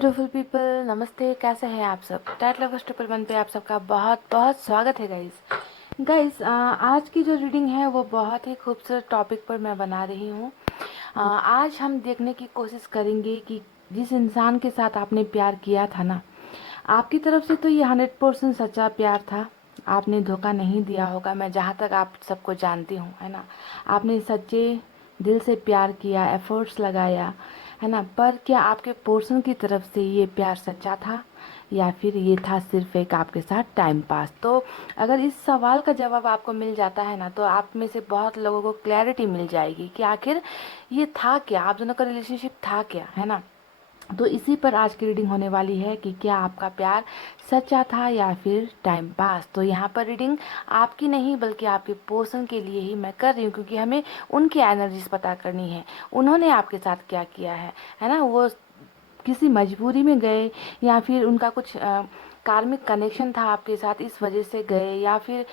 Beautiful people, नमस्ते। कैसे हैं आप सब? टैट लवर्स ट्रिपल वन पे आप सबका बहुत बहुत स्वागत है गाइस। आज की जो रीडिंग है वो बहुत ही खूबसूरत टॉपिक पर मैं बना रही हूँ। आज हम देखने की कोशिश करेंगे कि जिस इंसान के साथ आपने प्यार किया था ना, आपकी तरफ से तो ये 100% सच्चा प्यार था। आपने धोखा नहीं दिया होगा, मैं जहाँ तक आप सबको जानती हूँ, है ना। आपने सच्चे दिल से प्यार किया, एफर्ट्स लगाया, है ना। पर क्या आपके पोर्शन की तरफ से ये प्यार सच्चा था या फिर ये था सिर्फ एक आपके साथ टाइम पास? तो अगर इस सवाल का जवाब आपको मिल जाता है ना, तो आप में से बहुत लोगों को क्लैरिटी मिल जाएगी कि आखिर ये था क्या, आप दोनों का रिलेशनशिप था क्या, है ना। तो इसी पर आज की रीडिंग होने वाली है कि क्या आपका प्यार सच्चा था या फिर टाइम पास। तो यहाँ पर रीडिंग आपकी नहीं बल्कि आपके पर्सन के लिए ही मैं कर रही हूँ, क्योंकि हमें उनकी एनर्जीज पता करनी है, उन्होंने आपके साथ क्या किया है ना। वो किसी मजबूरी में गए या फिर उनका कुछ कार्मिक कनेक्शन था आपके साथ, इस वजह से गए, या फिर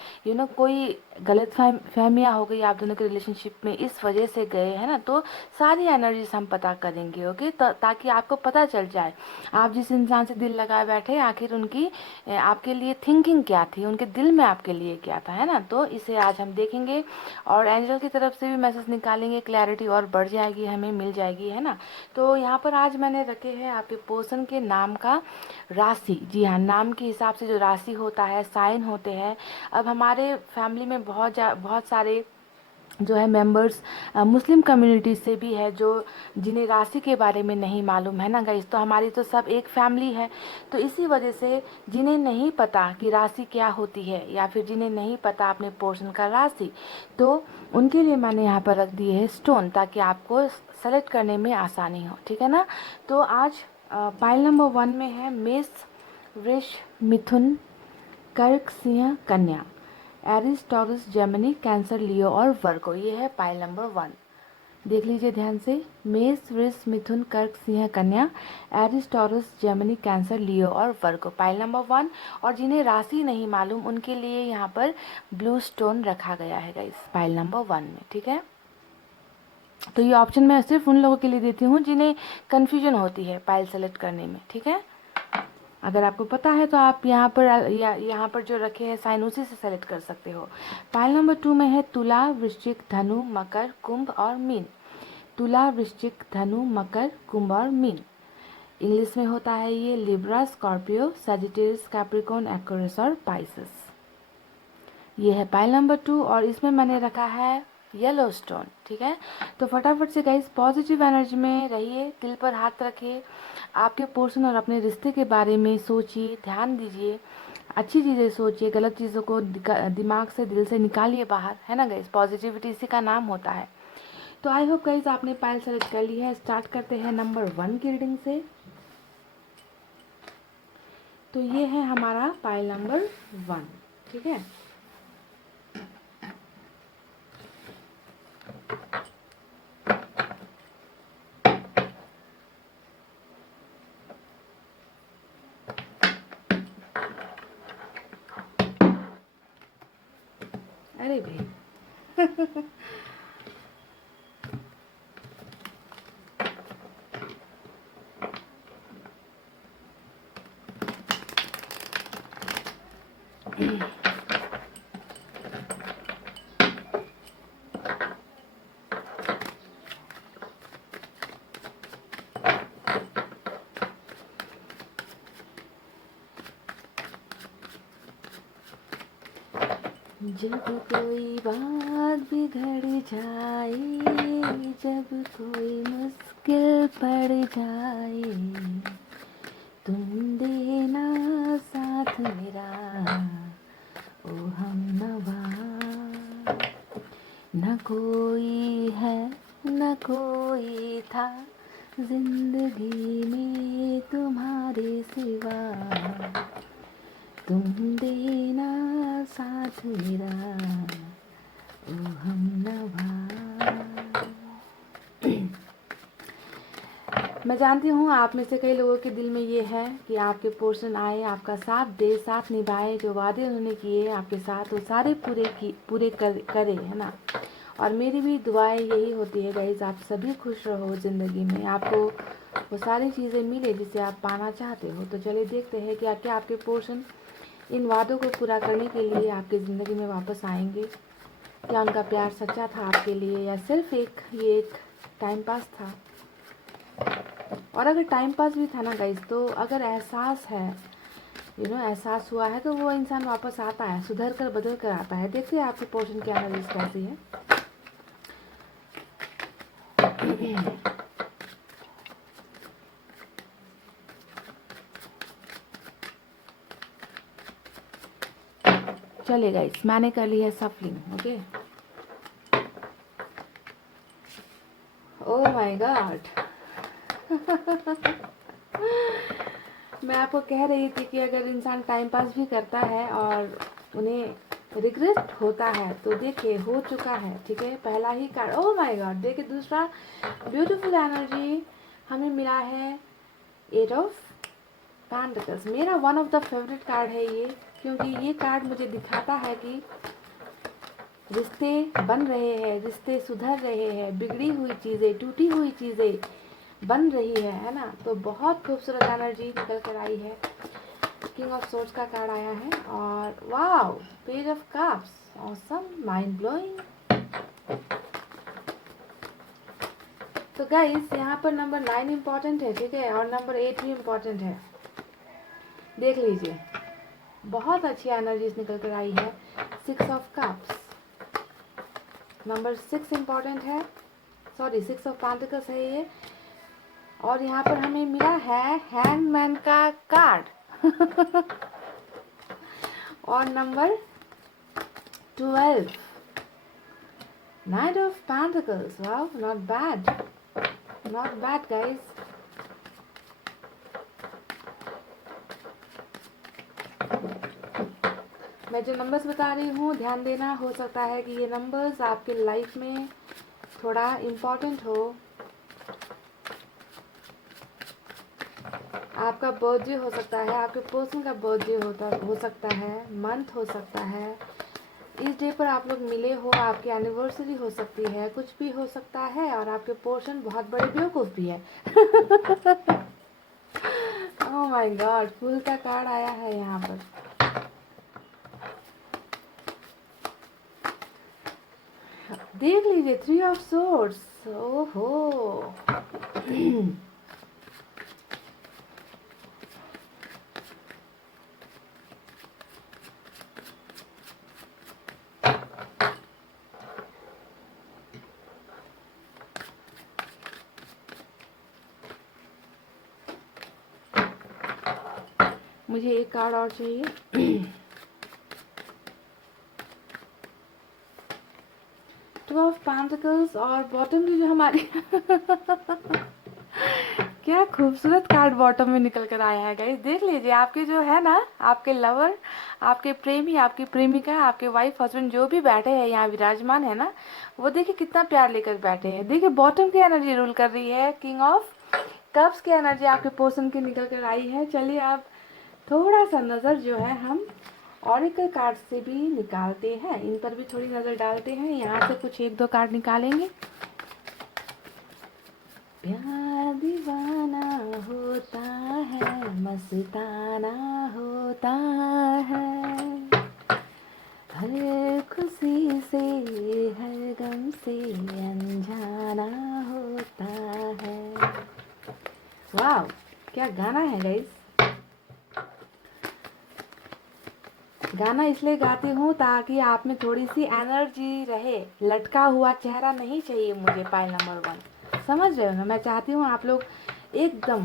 कोई गलत फहमियाँ हो गई आप दोनों के रिलेशनशिप में, इस वजह से गए, है ना। तो सारी एनर्जीज हम पता करेंगे, ओके। ताकि आपको पता चल जाए आप जिस इंसान से दिल लगाए बैठे आखिर उनकी आपके लिए थिंकिंग क्या थी, उनके दिल में आपके लिए क्या था, है ना। तो इसे आज हम देखेंगे और एंजल की तरफ से भी मैसेज निकालेंगे, क्लैरिटी और बढ़ जाएगी, हमें मिल जाएगी, है ना। तो यहाँ पर आज मैंने रखे हैं आपके पर्सन के नाम का राशि। जी हाँ, नाम के हिसाब से जो राशि होता है, साइन होते हैं। अब हमारे फैमिली में बहुत सारे जो है मेंबर्स मुस्लिम कम्युनिटी से भी है, जो जिन्हें राशि के बारे में नहीं मालूम, है ना गाइस। तो हमारी तो सब एक फैमिली है। तो इसी वजह से जिन्हें नहीं पता कि राशि क्या होती है या फिर जिन्हें नहीं पता अपने पोर्शन का राशि, तो उनके लिए मैंने यहाँ पर रख दिए है स्टोन, ताकि आपको सेलेक्ट करने में आसानी हो, ठीक है ना। तो आज पाइल नंबर 1 में है मेष, वृष, मिथुन, कर्क, सिंह, कन्या, एरिस, टॉरस, जेमिनी, कैंसर, लियो और वर्गो। ये है पाइल नंबर 1। देख लीजिए ध्यान से। मेष, वृष, मिथुन, कर्क, सिंह, कन्या, एरिस, टॉरस, जेमिनी, कैंसर, लियो और वर्गो, पाइल नंबर 1। और जिन्हें राशि नहीं मालूम उनके लिए यहाँ पर ब्लू स्टोन रखा गया है गाइस, पाइल नंबर 1 में, ठीक है। तो ये ऑप्शन मैं सिर्फ उन लोगों के लिए देती हूँ जिन्हें कन्फ्यूजन होती है पाइल सेलेक्ट करने में, ठीक है। अगर आपको पता है तो आप यहाँ पर यहाँ पर जो रखे हैं साइन उसी से सेलेक्ट कर सकते हो। पाइल नंबर 2 में है तुला, वृश्चिक, धनु, मकर, कुंभ और मीन। तुला, वृश्चिक, धनु, मकर, कुंभ और मीन। इंग्लिश में होता है ये Libra, Scorpio, Sagittarius, Capricorn, Aquarius और पाइसेस। ये है पाइल नंबर 2 और इसमें मैंने रखा है येलो स्टोन, ठीक है। तो फटाफट से गाइस पॉजिटिव एनर्जी में रहिए, दिल पर हाथ रखिए, आपके पोर्शन और अपने रिश्ते के बारे में सोचिए, ध्यान दीजिए, अच्छी चीज़ें सोचिए, गलत चीज़ों को दिमाग से, दिल से निकालिए बाहर, है ना गाइस। पॉजिटिविटी इसी का नाम होता है। तो आई होप गाइस आपने पाइल सेलेक्ट कर ली है। स्टार्ट करते हैं नंबर 1 की रीडिंग से। तो ये है हमारा पाइल नंबर 1, ठीक है। अरे भाई जब कोई बात बिगड़ जाए, जब कोई मुश्किल पड़ जाए, तुम देना साथ मेरा, ओ हमनवा। न कोई है न कोई था जिंदगी में तुम्हारे सिवा, तुम देना साथ मेरा, ओ हमनवा। मैं जानती हूँ आप में से कई लोगों के दिल में ये है कि आपके पोर्शन आए, आपका साथ दे, साथ निभाए, जो वादे उन्होंने किए आपके साथ वो सारे पूरे करे, है ना। और मेरी भी दुआएं यही होती है गाइज, आप सभी खुश रहो ज़िंदगी में, आपको वो सारी चीज़ें मिले जिसे आप पाना चाहते हो। तो चलिए देखते हैं कि क्या आपके पोर्शन इन वादों को पूरा करने के लिए आपकी ज़िंदगी में वापस आएंगे। क्या उनका प्यार सच्चा था आपके लिए या सिर्फ ये एक टाइम पास था। और अगर टाइम पास भी था ना गाइस, तो अगर एहसास है, एहसास हुआ है, तो वो इंसान वापस आता है, सुधर कर बदल कर आता है। देखते हैं आपके पोर्शन की एनालिसिस कैसी है। चलिए गाइस, मैंने कर ली है सफलिंग। Okay, oh my God. मैं आपको कह रही थी कि अगर इंसान टाइम पास भी करता है और उन्हें रिग्रेट होता है, तो देखिए हो चुका है। ठीक है, पहला ही कार्ड, ओह माय गॉड। देखिए दूसरा ब्यूटीफुल एनर्जी हमें मिला है, 8 ऑफ पेंटिकल्स। मेरा one of the favourite card है ये, क्योंकि ये कार्ड मुझे दिखाता है कि रिश्ते बन रहे हैं, रिश्ते सुधर रहे हैं, बिगड़ी हुई चीज़ें, टूटी हुई चीज़ें बन रही है ना। तो बहुत खूबसूरत एनर्जी निकल कर आई है। किंग ऑफ सोर्ड्स का कार्ड आया है और wow, page of cups, awesome, mind blowing. तो गाइस यहाँ पर नंबर 9 इम्पॉर्टेंट है, ठीक है, और नंबर 8 भी इम्पॉर्टेंट है। देख लीजिए, बहुत अच्छी एनर्जीज निकल कर आई है। 6 ऑफ कप्स, नंबर 6 इम्पॉर्टेंट है, सॉरी 6 ऑफ पेंटिकल्स है ये। और यहाँ पर हमें मिला है हैंगमैन का कार्ड और number 12, night of pentacles. Wow, not bad, not bad guys. मैं जो नंबर्स बता रही हूँ, ध्यान देना, हो सकता है कि ये नंबर्स आपके लाइफ में थोड़ा इम्पोर्टेंट हो। आपका बर्थडे हो सकता है, आपके पर्सन का बर्थडे हो सकता है, मंथ हो सकता है, इस डे पर आप लोग मिले हो, आपकी एनिवर्सरी हो सकती है, कुछ भी हो सकता है। और आपके पोर्शन बहुत बड़े बेवकूफ़ भी है। ओह माय गॉड, फूल का कार्ड आया है यहाँ पर। देख लीजिए, 3 ऑफ सोर्ड्स। ओहो मुझे एक कार्ड और चाहिए। 2 ऑफ पेंटिकल्स और बॉटम की जो हमारी क्या खूबसूरत कार्ड बॉटम में निकल कर आया है गाइस। देख लीजिए, आपके जो है ना, आपके लवर, आपके प्रेमी, आपकी प्रेमिका, आपके वाइफ, हस्बैंड जो भी बैठे हैं यहाँ विराजमान है ना, वो देखिए कितना प्यार लेकर बैठे हैं। देखिए बॉटम की एनर्जी रूल कर रही है, किंग ऑफ कप्स की एनर्जी आपके पर्सन की निकल कर आई है। चलिए अब थोड़ा सा नज़र जो है हम ऑरिकल कार्ड से भी निकालते हैं, इन पर भी थोड़ी नज़र डालते हैं। यहाँ से कुछ 1-2 कार्ड निकालेंगे। प्यार दीवाना होता है, मस्ताना होता है, हर खुशी से हर गम से अनजाना होता है। वाह, क्या गाना है गाइस। गाना इसलिए गाती हूँ ताकि आप में थोड़ी सी एनर्जी रहे। लटका हुआ चेहरा नहीं चाहिए मुझे, पाइल नंबर 1, समझ रहे हो ना। मैं चाहती हूँ आप लोग एकदम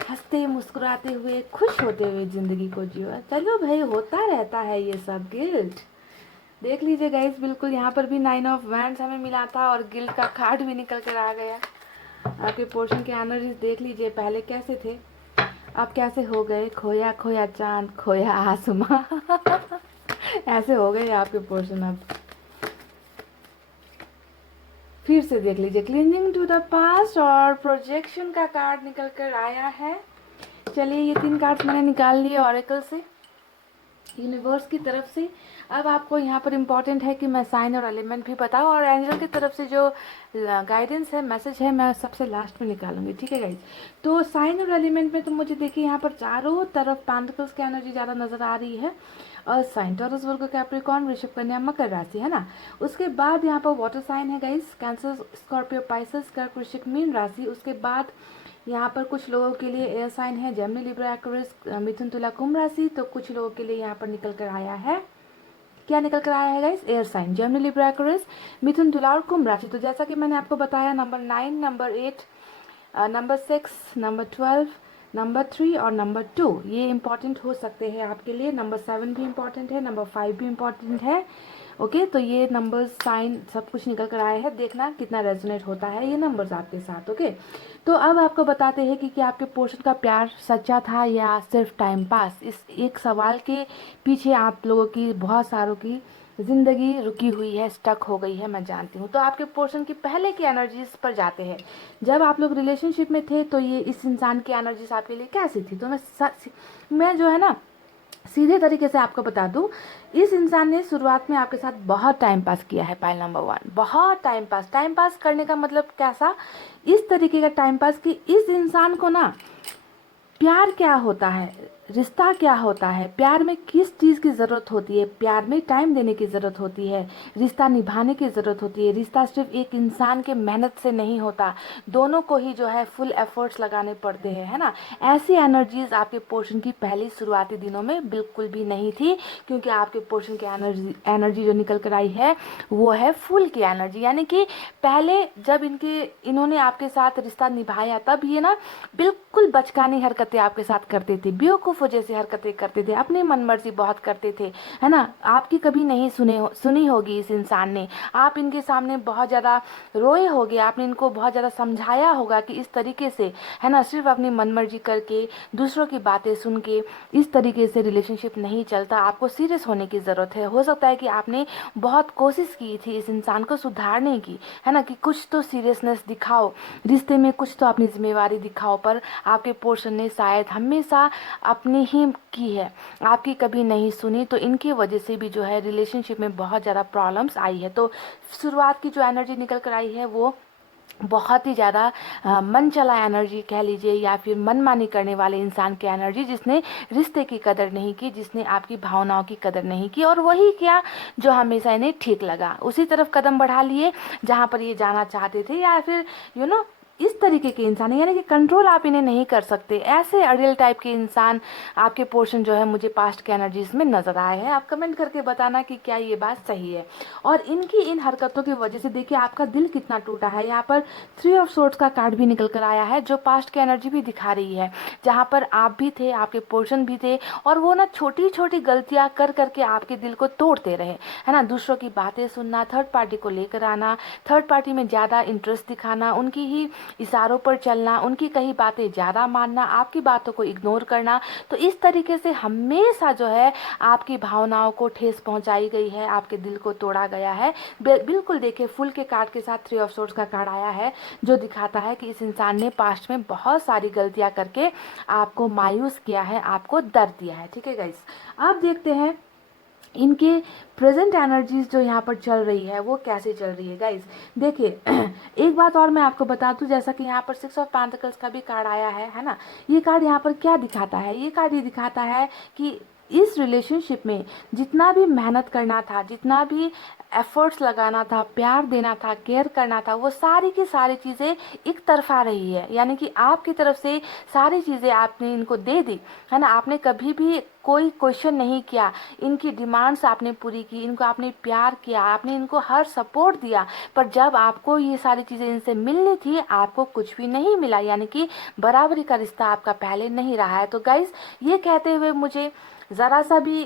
हंसते मुस्कुराते हुए, खुश होते हुए ज़िंदगी को जियो। चलो भाई, होता रहता है ये सब। गिल्ट देख लीजिए गाइस, बिल्कुल यहाँ पर भी 9 ऑफ वैंड्स हमें मिला था और गिल्ट का कार्ड भी निकल कर आ गया। आपके पोर्शन के एनर्जीज देख लीजिए, पहले कैसे थे, अब कैसे हो गए। खोया खोया चांद, खोया आसमां ऐसे हो गए आपके पोर्शन। अब फिर से देख लीजिए, क्लिंजिंग टू द पास्ट और प्रोजेक्शन का कार्ड निकल कर आया है। चलिए, ये 3 कार्ड्स मैंने निकाल लिए ऑरेकल से। यूनिवर्स की तरफ से। अब आपको यहाँ पर इम्पॉर्टेंट है कि मैं साइन और एलिमेंट भी बताऊँ, और एंजल की तरफ से जो गाइडेंस है, मैसेज है, मैं सबसे लास्ट में निकालूंगी, ठीक है गाइज। तो साइन और एलिमेंट में तो मुझे देखिए यहाँ पर चारों तरफ पेंटिकल्स की एनर्जी ज़्यादा नजर आ रही है। और साइन टॉरस, वर्गो, कैप्रिकॉर्न, वृषभ, कन्या, मकर राशि, है ना। उसके बाद यहाँ पर वाटर साइन है गाइज, कैंसर, स्कॉर्पियो, पाइसेस, कर्क, वृश्चिक, मीन राशि। उसके बाद यहाँ पर कुछ लोगों के लिए एयर साइन है, जेमिनी, लिब्रा, एक्वेरियस, मिथुन, तुला, कुंभ राशि। तो कुछ लोगों के लिए यहाँ पर निकल कर आया है, क्या निकल कर आया है guys, Aries, Gemini, Libra, Aquarius, मिथुन, तुला और कुंभ राशि। तो जैसा कि मैंने आपको बताया, number 9, number 8, number 6, number 12, number 3 और नंबर 2 ये इंपॉर्टेंट हो सकते हैं आपके लिए। नंबर 7 भी इंपॉर्टेंट है, नंबर 5 भी इंपॉर्टेंट है। ओके, तो ये नंबर्स, साइन सब कुछ निकल कर आए हैं, देखना कितना रेजोनेट होता है ये नंबर्स आपके साथ। ओके, तो अब आपको बताते हैं कि क्या आपके पोर्शन का प्यार सच्चा था या सिर्फ टाइम पास। इस एक सवाल के पीछे आप लोगों की, बहुत सारों की जिंदगी रुकी हुई है, स्टक हो गई है, मैं जानती हूँ। तो आपके पोर्शन की पहले की एनर्जीज पर जाते हैं। जब आप लोग रिलेशनशिप में थे तो ये इस इंसान की एनर्जीज आपके लिए कैसी थी। तो मैं जो है ना सीधे तरीके से आपको बता दूं, इस इंसान ने शुरुआत में आपके साथ बहुत टाइम पास किया है। पाइल नंबर 1, बहुत टाइम पास करने का मतलब कैसा, इस तरीके का टाइम पास कि इस इंसान को ना प्यार क्या होता है, रिश्ता क्या होता है, प्यार में किस चीज़ की ज़रूरत होती है, प्यार में टाइम देने की ज़रूरत होती है, रिश्ता निभाने की ज़रूरत होती है। रिश्ता सिर्फ एक इंसान के मेहनत से नहीं होता, दोनों को ही जो है फुल एफर्ट्स लगाने पड़ते हैं, है ना। ऐसी एनर्जीज आपके पोर्शन की पहली शुरुआती दिनों में बिल्कुल भी नहीं थी, क्योंकि आपके पोर्शन की एनर्जी जो निकल कर आई है वो है फुल की एनर्जी। यानी कि पहले जब इन्होंने आपके साथ रिश्ता निभाया, तब ये ना बिल्कुल बचकानी हरकतें आपके साथ करते थे, बेवकूफ़ जैसी हरकतें करते थे, अपनी मनमर्जी बहुत करते थे, है ना। आपकी कभी नहीं सुनी होगी इस इंसान ने। आप इनके सामने बहुत ज़्यादा रोए होगे, आपने इनको बहुत ज़्यादा समझाया होगा कि इस तरीके से, है ना, सिर्फ अपनी मनमर्जी करके, दूसरों की बातें सुन के इस तरीके से रिलेशनशिप नहीं चलता, आपको सीरियस होने की ज़रूरत है। हो सकता है कि आपने बहुत कोशिश की थी इस इंसान को सुधारने की, है ना, कि कुछ तो सीरियसनेस दिखाओ रिश्ते में, कुछ तो अपनी जिम्मेवारी दिखाओ, पर आपके पोर्शन ने शायद हमेशा अपनी ही की है, आपकी कभी नहीं सुनी। तो इनकी वजह से भी जो है रिलेशनशिप में बहुत ज़्यादा प्रॉब्लम्स आई है। तो शुरुआत की जो एनर्जी निकल कर आई है वो बहुत ही ज़्यादा मन चला एनर्जी कह लीजिए, या फिर मनमानी करने वाले इंसान की एनर्जी, जिसने रिश्ते की कदर नहीं की, जिसने आपकी भावनाओं की कदर नहीं की, और वही किया जो हमेशा इन्हें ठीक लगा, उसी तरफ कदम बढ़ा लिए जहाँ पर ये जाना चाहते थे। या फिर इस तरीके के इंसान, यानी कि कंट्रोल आप इन्हें नहीं कर सकते, ऐसे अड़ियल टाइप के इंसान आपके पोर्शन जो है मुझे पास्ट के एनर्जीज में नजर आए हैं। आप कमेंट करके बताना कि क्या ये बात सही है। और इनकी इन हरकतों की वजह से देखिए आपका दिल कितना टूटा है। यहाँ पर 3 ऑफ सोर्ड्स का कार्ड भी निकल कर आया है, जो पास्ट की एनर्जी भी दिखा रही है, जहाँ पर आप भी थे, आपके पोर्शन भी थे, और वो ना छोटी छोटी गलतियां कर करके आपके दिल को तोड़ते रहे, है ना। दूसरों की बातें सुनना, थर्ड पार्टी को लेकर आना, थर्ड पार्टी में ज़्यादा इंटरेस्ट दिखाना, उनकी ही इशारों पर चलना, उनकी कही बातें ज़्यादा मानना, आपकी बातों को इग्नोर करना। तो इस तरीके से हमेशा जो है आपकी भावनाओं को ठेस पहुंचाई गई है, आपके दिल को तोड़ा गया है। बिल्कुल देखिए, फुल के कार्ड के साथ 3 ऑफ सोर्ड्स का कार्ड आया है, जो दिखाता है कि इस इंसान ने पास्ट में बहुत सारी गलतियां करके आपको मायूस किया है, आपको दर्द दिया है। ठीक है गाइस, अब देखते हैं इनके प्रेजेंट एनर्जीज जो यहाँ पर चल रही है वो कैसे चल रही है गाइज। देखिए एक बात और मैं आपको बता दूं, जैसा कि यहाँ पर 6 ऑफ पेंटिकल्स का भी कार्ड आया है ना। ये कार्ड यहाँ पर क्या दिखाता है, ये कार्ड ये दिखाता है कि इस रिलेशनशिप में जितना भी मेहनत करना था, जितना भी एफर्ट्स लगाना था, प्यार देना था, केयर करना था, वो सारी की सारी चीज़ें एक तरफा रही है। यानी कि आपकी तरफ से सारी चीज़ें आपने इनको दे दी, है ना। आपने कभी भी कोई क्वेश्चन नहीं किया, इनकी डिमांड्स आपने पूरी की, इनको आपने प्यार किया, आपने इनको हर सपोर्ट दिया। पर जब आपको ये सारी चीज़ें इनसे मिलनी थी, आपको कुछ भी नहीं मिला, यानी कि बराबरी का रिश्ता आपका पहले नहीं रहा है। तो गाइज, ये कहते हुए मुझे ज़रा सा भी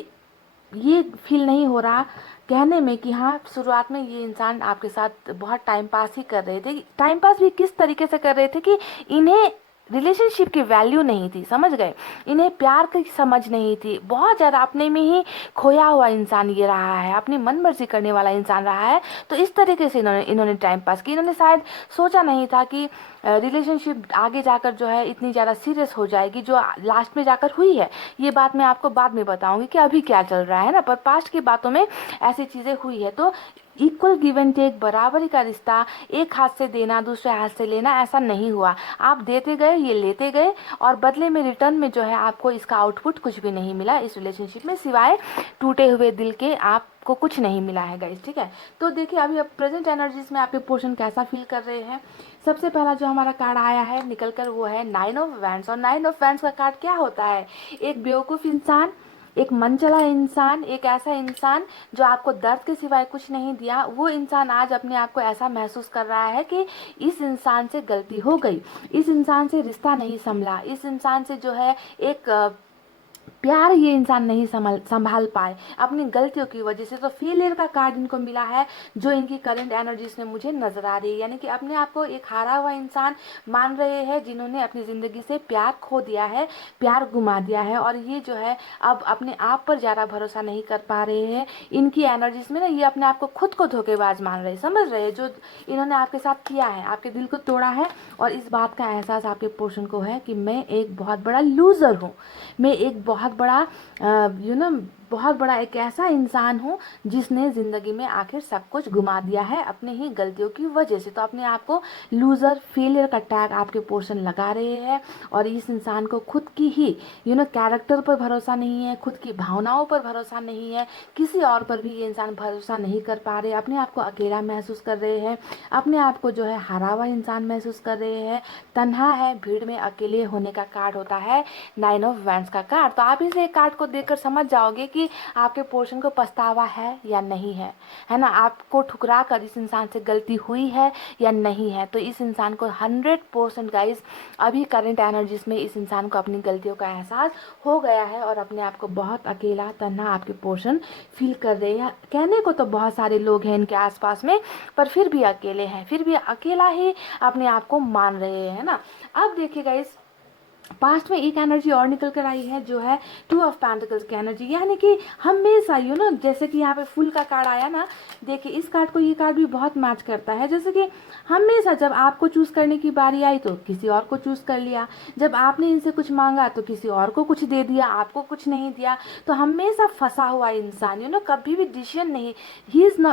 ये फील नहीं हो रहा कहने में कि हाँ, शुरुआत में ये इंसान आपके साथ बहुत टाइम पास ही कर रहे थे। टाइम पास भी किस तरीके से कर रहे थे कि इन्हें रिलेशनशिप की वैल्यू नहीं थी, समझ गए, इन्हें प्यार की समझ नहीं थी, बहुत ज़्यादा अपने में ही खोया हुआ इंसान ये रहा है, अपनी मन मर्जी करने वाला इंसान रहा है। तो इस तरीके से इन्होंने टाइम पास किया। इन्होंने शायद सोचा नहीं था कि रिलेशनशिप आगे जाकर जो है इतनी ज़्यादा सीरियस हो जाएगी, जो लास्ट में जाकर हुई है। ये बात मैं आपको बाद में बताऊंगी कि अभी क्या चल रहा है ना, पर पास्ट की बातों में ऐसी चीज़ें हुई है। तो इक्वल गिव एंड टेक, बराबरी का रिश्ता, एक हाथ से देना दूसरे हाथ से लेना, ऐसा नहीं हुआ। आप देते गए, ये लेते गए, और बदले में रिटर्न में जो है आपको इसका आउटपुट कुछ भी नहीं मिला इस रिलेशनशिप में, सिवाय टूटे हुए दिल के आपको कुछ नहीं मिला है गाइस, ठीक है। तो देखिए अभी अब प्रेजेंट एनर्जीज में आपके पोर्शन कैसा फील कर रहे हैं। सबसे पहला जो हमारा कार्ड आया है निकल कर, वो है 9 ऑफ वैंड्स। और 9 ऑफ वैंड्स का कार्ड क्या होता है? एक बेवकूफ़ इंसान, एक मनचला इंसान, एक ऐसा इंसान जो आपको दर्द के सिवाय कुछ नहीं दिया, वो इंसान आज अपने आप को ऐसा महसूस कर रहा है कि इस इंसान से गलती हो गई, इस इंसान से रिश्ता नहीं संभला, इस इंसान से जो है एक प्यार ये इंसान नहीं संभाल पाए अपनी गलतियों की वजह से। तो फेलियर का कार्ड इनको मिला है, जो इनकी करंट एनर्जीज में मुझे नजर आ रही है। यानी कि अपने आप को एक हारा हुआ इंसान मान रहे हैं, जिन्होंने अपनी ज़िंदगी से प्यार खो दिया है, प्यार गुमा दिया है, और ये जो है अब अपने आप पर ज़्यादा भरोसा नहीं कर पा रहे हैं। इनकी एनर्जीज में ना ये अपने आप को खुद को धोखेबाज मान रहे हैं, समझ रहे हैं, जो इन्होंने आपके साथ किया है, आपके दिल को तोड़ा है। और इस बात का एहसास आपके पोर्शन को है कि मैं एक बहुत बड़ा लूज़र हूँ, मैं एक बहुत बड़ा बहुत बड़ा एक ऐसा इंसान हूँ जिसने ज़िंदगी में आखिर सब कुछ घुमा दिया है अपने ही गलतियों की वजह से। तो अपने आप को लूज़र, फेलियर का टैग आपके पोर्शन लगा रहे हैं। और इस इंसान को खुद की ही कैरेक्टर पर भरोसा नहीं है, खुद की भावनाओं पर भरोसा नहीं है, किसी और पर भी ये इंसान भरोसा नहीं कर पा रहे, अपने आप को अकेला महसूस कर रहे हैं, अपने आप को जो है हारा हुआ इंसान महसूस कर रहे हैं, तन्हा है, भीड़ में अकेले होने का कार्ड होता है 9 ऑफ वैंड्स का कार्ड। तो आप इस एक कार्ड को देखकर समझ जाओगे कि आपके पोर्शन को पछतावा है या नहीं है, है ना, आपको ठुकरा कर इस इंसान से गलती हुई है या नहीं है। तो इस इंसान को 100% गाइस अभी करंट एनर्जीज में इस इंसान को अपनी गलतियों का एहसास हो गया है, और अपने आप को बहुत अकेला तन्हा आपके पोर्शन फील कर रहे हैं। कहने को तो बहुत सारे लोग हैं इनके आसपास में, पर फिर भी अकेले हैं, फिर भी अकेला ही अपने आप को मान रहे हैं ना। अब देखिए गाइस, पास्ट में एक एनर्जी और निकल कर आई है, जो है 2 ऑफ पेंटिकल्स की एनर्जी। यानी कि हमेशा जैसे कि यहाँ पे फुल का कार्ड आया ना, देखिए इस कार्ड को ये कार्ड भी बहुत मैच करता है। जैसे कि हमेशा जब आपको चूज करने की बारी आई तो किसी और को चूज कर लिया, जब आपने इनसे कुछ मांगा तो किसी और को कुछ दे दिया, आपको कुछ नहीं दिया। तो हमेशा फंसा हुआ इंसान, कभी भी डिसीजन नहीं,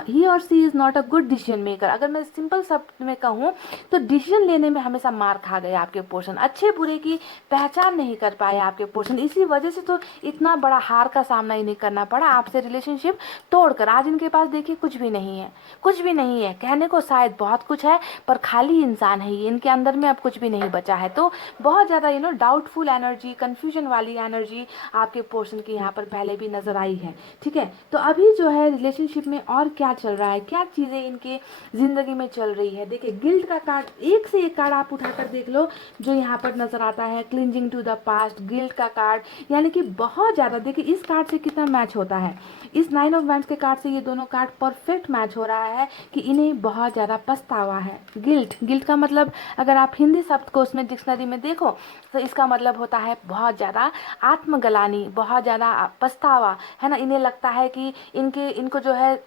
he or she is not a good decision maker. अगर मैं सिंपल शब्द में कहूँ तो डिसीजन लेने में हमेशा मार खा गए आपके पोर्शन, अच्छे बुरे की पहचान नहीं कर पाए आपके पोर्शन। इसी वजह से तो इतना बड़ा हार का सामना इन्हें करना पड़ा, आपसे रिलेशनशिप तोड़कर। आज इनके पास देखिए कुछ भी नहीं है, कुछ भी नहीं है, कहने को शायद बहुत कुछ है पर खाली इंसान है ये, इनके अंदर में अब कुछ भी नहीं बचा है। तो बहुत ज़्यादा डाउटफुल एनर्जी, कन्फ्यूजन वाली एनर्जी आपके पोर्शन की यहाँ पर पहले भी नजर आई है, ठीक है। तो अभी जो है रिलेशनशिप में और क्या चल रहा है, क्या चीज़ें इनके जिंदगी में चल रही है। देखिए गिल्ट का कार्ड, एक से एक कार्ड आप उठाकर देख लो जो यहाँ पर नजर आता है, cleansing to the past, guilt का कार्ड, यानी कि बहुत ज़्यादा। देखिए इस कार्ड से कितना मैच होता है, इस 9 ऑफ वैंड्स के कार्ड से ये दोनों कार्ड परफेक्ट मैच हो रहा है कि इन्हें बहुत ज़्यादा पछतावा है। गिल्ट का मतलब अगर आप हिंदी शब्द को उसमें डिक्शनरी में देखो तो इसका मतलब होता है बहुत ज़्यादा आत्मग्लानि, बहुत ज़्यादा पछतावा, है ना। इन्हें लगता है कि इनको जो है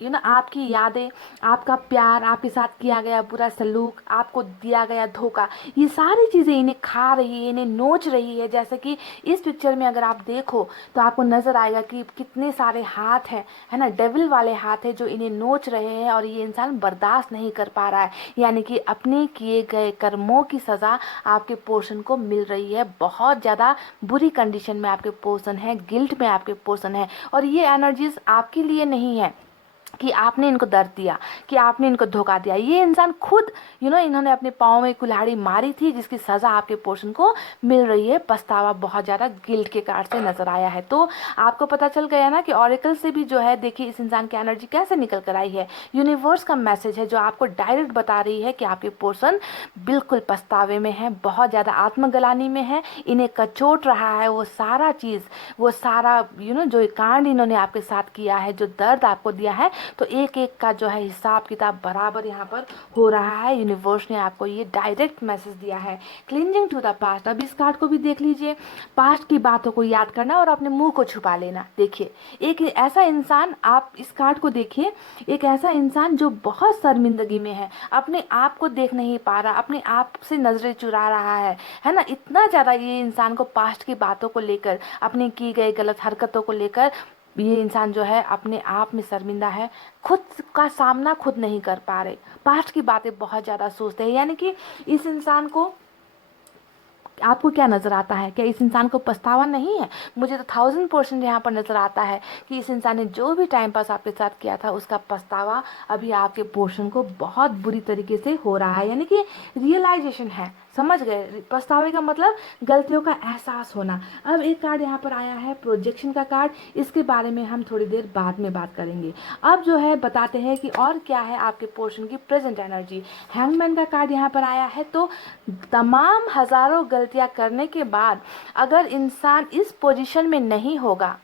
आपकी यादें, आपका प्यार, आपके साथ किया गया बुरा सलूक, आपको दिया गया धोखा, ये सारी चीज़ें इन्हें खा रही है, इन्हें नोच रही है। जैसे कि इस पिक्चर में अगर आप देखो तो आपको नज़र आएगा कि कितने सारे हाथ हैं, है ना, डेविल वाले हाथ है जो इन्हें नोच रहे हैं, और ये इंसान बर्दाश्त नहीं कर पा रहा है। यानी कि अपने किए गए कर्मों की सज़ा आपके पोर्शन को मिल रही है। बहुत ज़्यादा बुरी कंडीशन में आपके पोर्शन है, गिल्ट में आपके पोर्शन है। और ये एनर्जीज आपके लिए नहीं है कि आपने इनको दर्द दिया, कि आपने इनको धोखा दिया। ये इंसान खुद इन्होंने अपने पाँव में कुल्हाड़ी मारी थी, जिसकी सज़ा आपके पोर्शन को मिल रही है। पछतावा बहुत ज़्यादा गिल्ट के कार्ड से नजर आया है। तो आपको पता चल गया ना कि ऑरेकल से भी जो है, देखिए इस इंसान की एनर्जी कैसे निकल कर आई है। यूनिवर्स का मैसेज है जो आपको डायरेक्ट बता रही है कि आपके पोर्शन बिल्कुल पछतावे में है, बहुत ज़्यादा आत्मग्लानि में है, इन्हें कचोट रहा है वो सारा चीज़, वो सारा जो कांड इन्होंने आपके साथ किया है, जो दर्द आपको दिया है, तो एक एक का जो है हिसाब किताब बराबर यहाँ पर हो रहा है। यूनिवर्स ने आपको ये डायरेक्ट मैसेज दिया है, क्लिंजिंग टू द पास्ट। अब इस कार्ड को भी देख लीजिए, पास्ट की बातों को याद करना और अपने मुंह को छुपा लेना। देखिए एक ऐसा इंसान, आप इस कार्ड को देखिए, एक ऐसा इंसान जो बहुत शर्मिंदगी में है, अपने आप को देख नहीं पा रहा, अपने आप से नजरें चुरा रहा है ना। इतना ज़्यादा ये इंसान को पास्ट की बातों को लेकर, अपनी की गई गलत हरकतों को लेकर ये इंसान जो है अपने आप में शर्मिंदा है, खुद का सामना खुद नहीं कर पा रहे, पास्ट की बातें बहुत ज़्यादा सोचते हैं। यानी कि इस इंसान को, आपको क्या नज़र आता है? क्या इस इंसान को पछतावा नहीं है? मुझे तो 1000% यहाँ पर नज़र आता है कि इस इंसान ने जो भी टाइम पास आपके साथ किया था उसका पछतावा अभी आपके पोर्शन को बहुत बुरी तरीके से हो रहा है। यानी कि रियलाइजेशन है, समझ गए? पछतावे का मतलब गलतियों का एहसास होना। अब एक कार्ड यहाँ पर आया है प्रोजेक्शन का कार्ड, इसके बारे में हम थोड़ी देर बाद में बात करेंगे। अब जो है बताते हैं कि और क्या है आपके पोर्शन की प्रेजेंट एनर्जी। हैंगमैन का कार्ड यहाँ पर आया है। तो तमाम हजारों गलतियां करने के बाद अगर इंसान इस पोजीशन में नहीं होगा,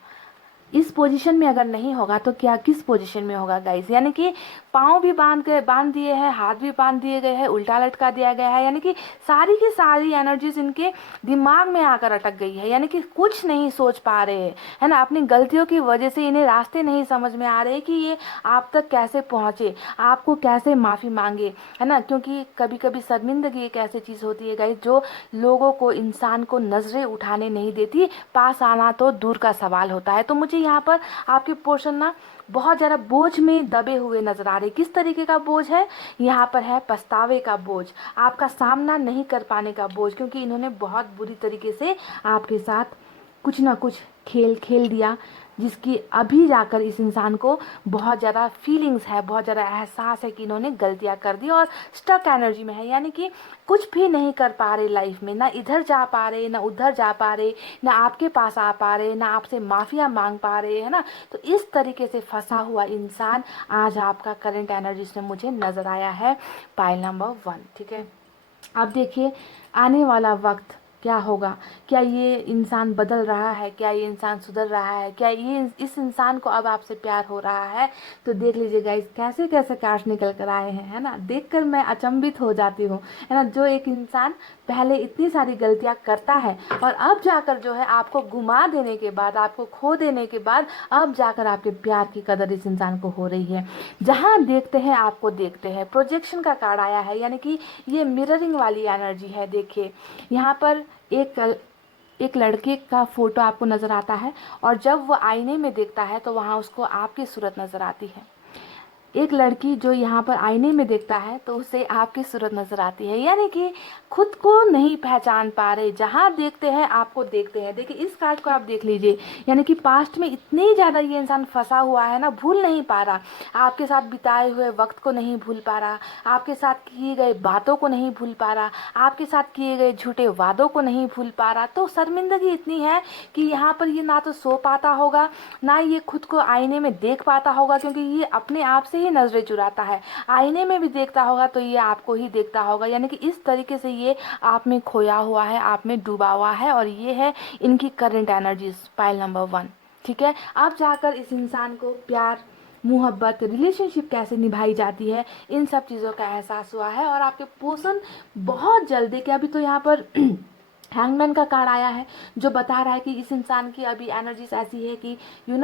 इस पोजीशन में अगर नहीं होगा तो क्या किस पोजीशन में होगा गाइस? यानी कि पाँव भी बांध दिए हैं, हाथ भी बांध दिए गए हैं, उल्टा लटका दिया गया है। यानी कि सारी की सारी एनर्जीज इनके दिमाग में आकर अटक गई है। यानी कि कुछ नहीं सोच पा रहे हैं, है ना। अपनी गलतियों की वजह से इन्हें रास्ते नहीं समझ में आ रहे कि ये आप तक कैसे पहुँचे, आपको कैसे माफ़ी मांगे, है ना। क्योंकि कभी कभी शर्मिंदगी एक ऐसी चीज़ होती है गाइस जो लोगों को, इंसान को नजरें उठाने नहीं देती, पास आना तो दूर का सवाल होता है। तो मुझे यहाँ पर आपके पोर्शन ना बहुत ज़्यादा बोझ में दबे हुए नजर आ रहे। किस तरीके का बोझ है? यहाँ पर है पछतावे का बोझ, आपका सामना नहीं कर पाने का बोझ, क्योंकि इन्होंने बहुत बुरी तरीके से आपके साथ कुछ ना कुछ खेल खेल दिया, जिसकी अभी जाकर इस इंसान को बहुत ज़्यादा फीलिंग्स है, बहुत ज़्यादा एहसास है कि इन्होंने गलतियाँ कर दी और स्टक एनर्जी में है। यानी कि कुछ भी नहीं कर पा रहे लाइफ में, ना इधर जा पा रहे, ना उधर जा पा रहे, ना आपके पास आ पा रहे, ना आपसे माफिया मांग पा रहे, है ना। तो इस तरीके से फंसा हुआ इंसान आज आपका करंट एनर्जी में मुझे नज़र आया है, पाइल नंबर 1। ठीक है, अब देखिए आने वाला वक्त क्या होगा। क्या ये इंसान बदल रहा है? क्या ये इंसान सुधर रहा है? क्या ये इस इंसान को अब आपसे प्यार हो रहा है? तो देख लीजिए गाइस कैसे कैसे कार्ड्स निकल कर आए हैं, है ना। देखकर मैं अचंभित हो जाती हूँ, है ना। जो एक इंसान पहले इतनी सारी गलतियाँ करता है और अब जाकर जो है आपको घुमा देने के बाद, आपको खो देने के बाद, अब जाकर आपके प्यार की कदर इस इंसान को हो रही है। जहाँ देखते हैं आपको देखते हैं। प्रोजेक्शन का कार्ड आया है, यानी कि ये मिररिंग वाली एनर्जी है। देखिए यहाँ पर एक लड़के का फोटो आपको नज़र आता है और जब वो आईने में देखता है तो वहाँ उसको आपकी सूरत नज़र आती है। एक लड़की जो यहाँ पर आईने में देखता है तो उसे आपकी सूरत नजर आती है। यानी कि खुद को नहीं पहचान पा रहे, जहाँ देखते हैं आपको देखते हैं। देखिए इस कार्ड को आप देख लीजिए, यानी कि पास्ट में इतनी ज़्यादा ये इंसान फंसा हुआ है ना, भूल नहीं पा रहा, आपके साथ बिताए हुए वक्त को नहीं भूल पा रहा, आपके साथ किए गए बातों को नहीं भूल पा रहा, आपके साथ किए गए झूठे वादों को नहीं भूल पा रहा। तो शर्मिंदगी इतनी है कि यहाँ पर ये ना तो सो पाता होगा, ना ये खुद को आईने में देख पाता होगा, क्योंकि ये अपने आप से ही नजरें चुराता है। आईने में भी देखता होगा तो ये आपको ही देखता होगा। यानी कि इस तरीके से ये आप में खोया हुआ है, आप में डूबा हुआ है। और ये है इनकी करंट एनर्जीज, पाइल नंबर 1। ठीक है, अब जाकर इस इंसान को प्यार, मोहब्बत, रिलेशनशिप कैसे निभाई जाती है, इन सब चीज़ों का एहसास हुआ है। और आपके पोषण बहुत जल्दी के, अभी तो यहाँ पर हैंगमैन का कार्ड आया है जो बता रहा है कि इस इंसान की अभी एनर्जीज ऐसी है कि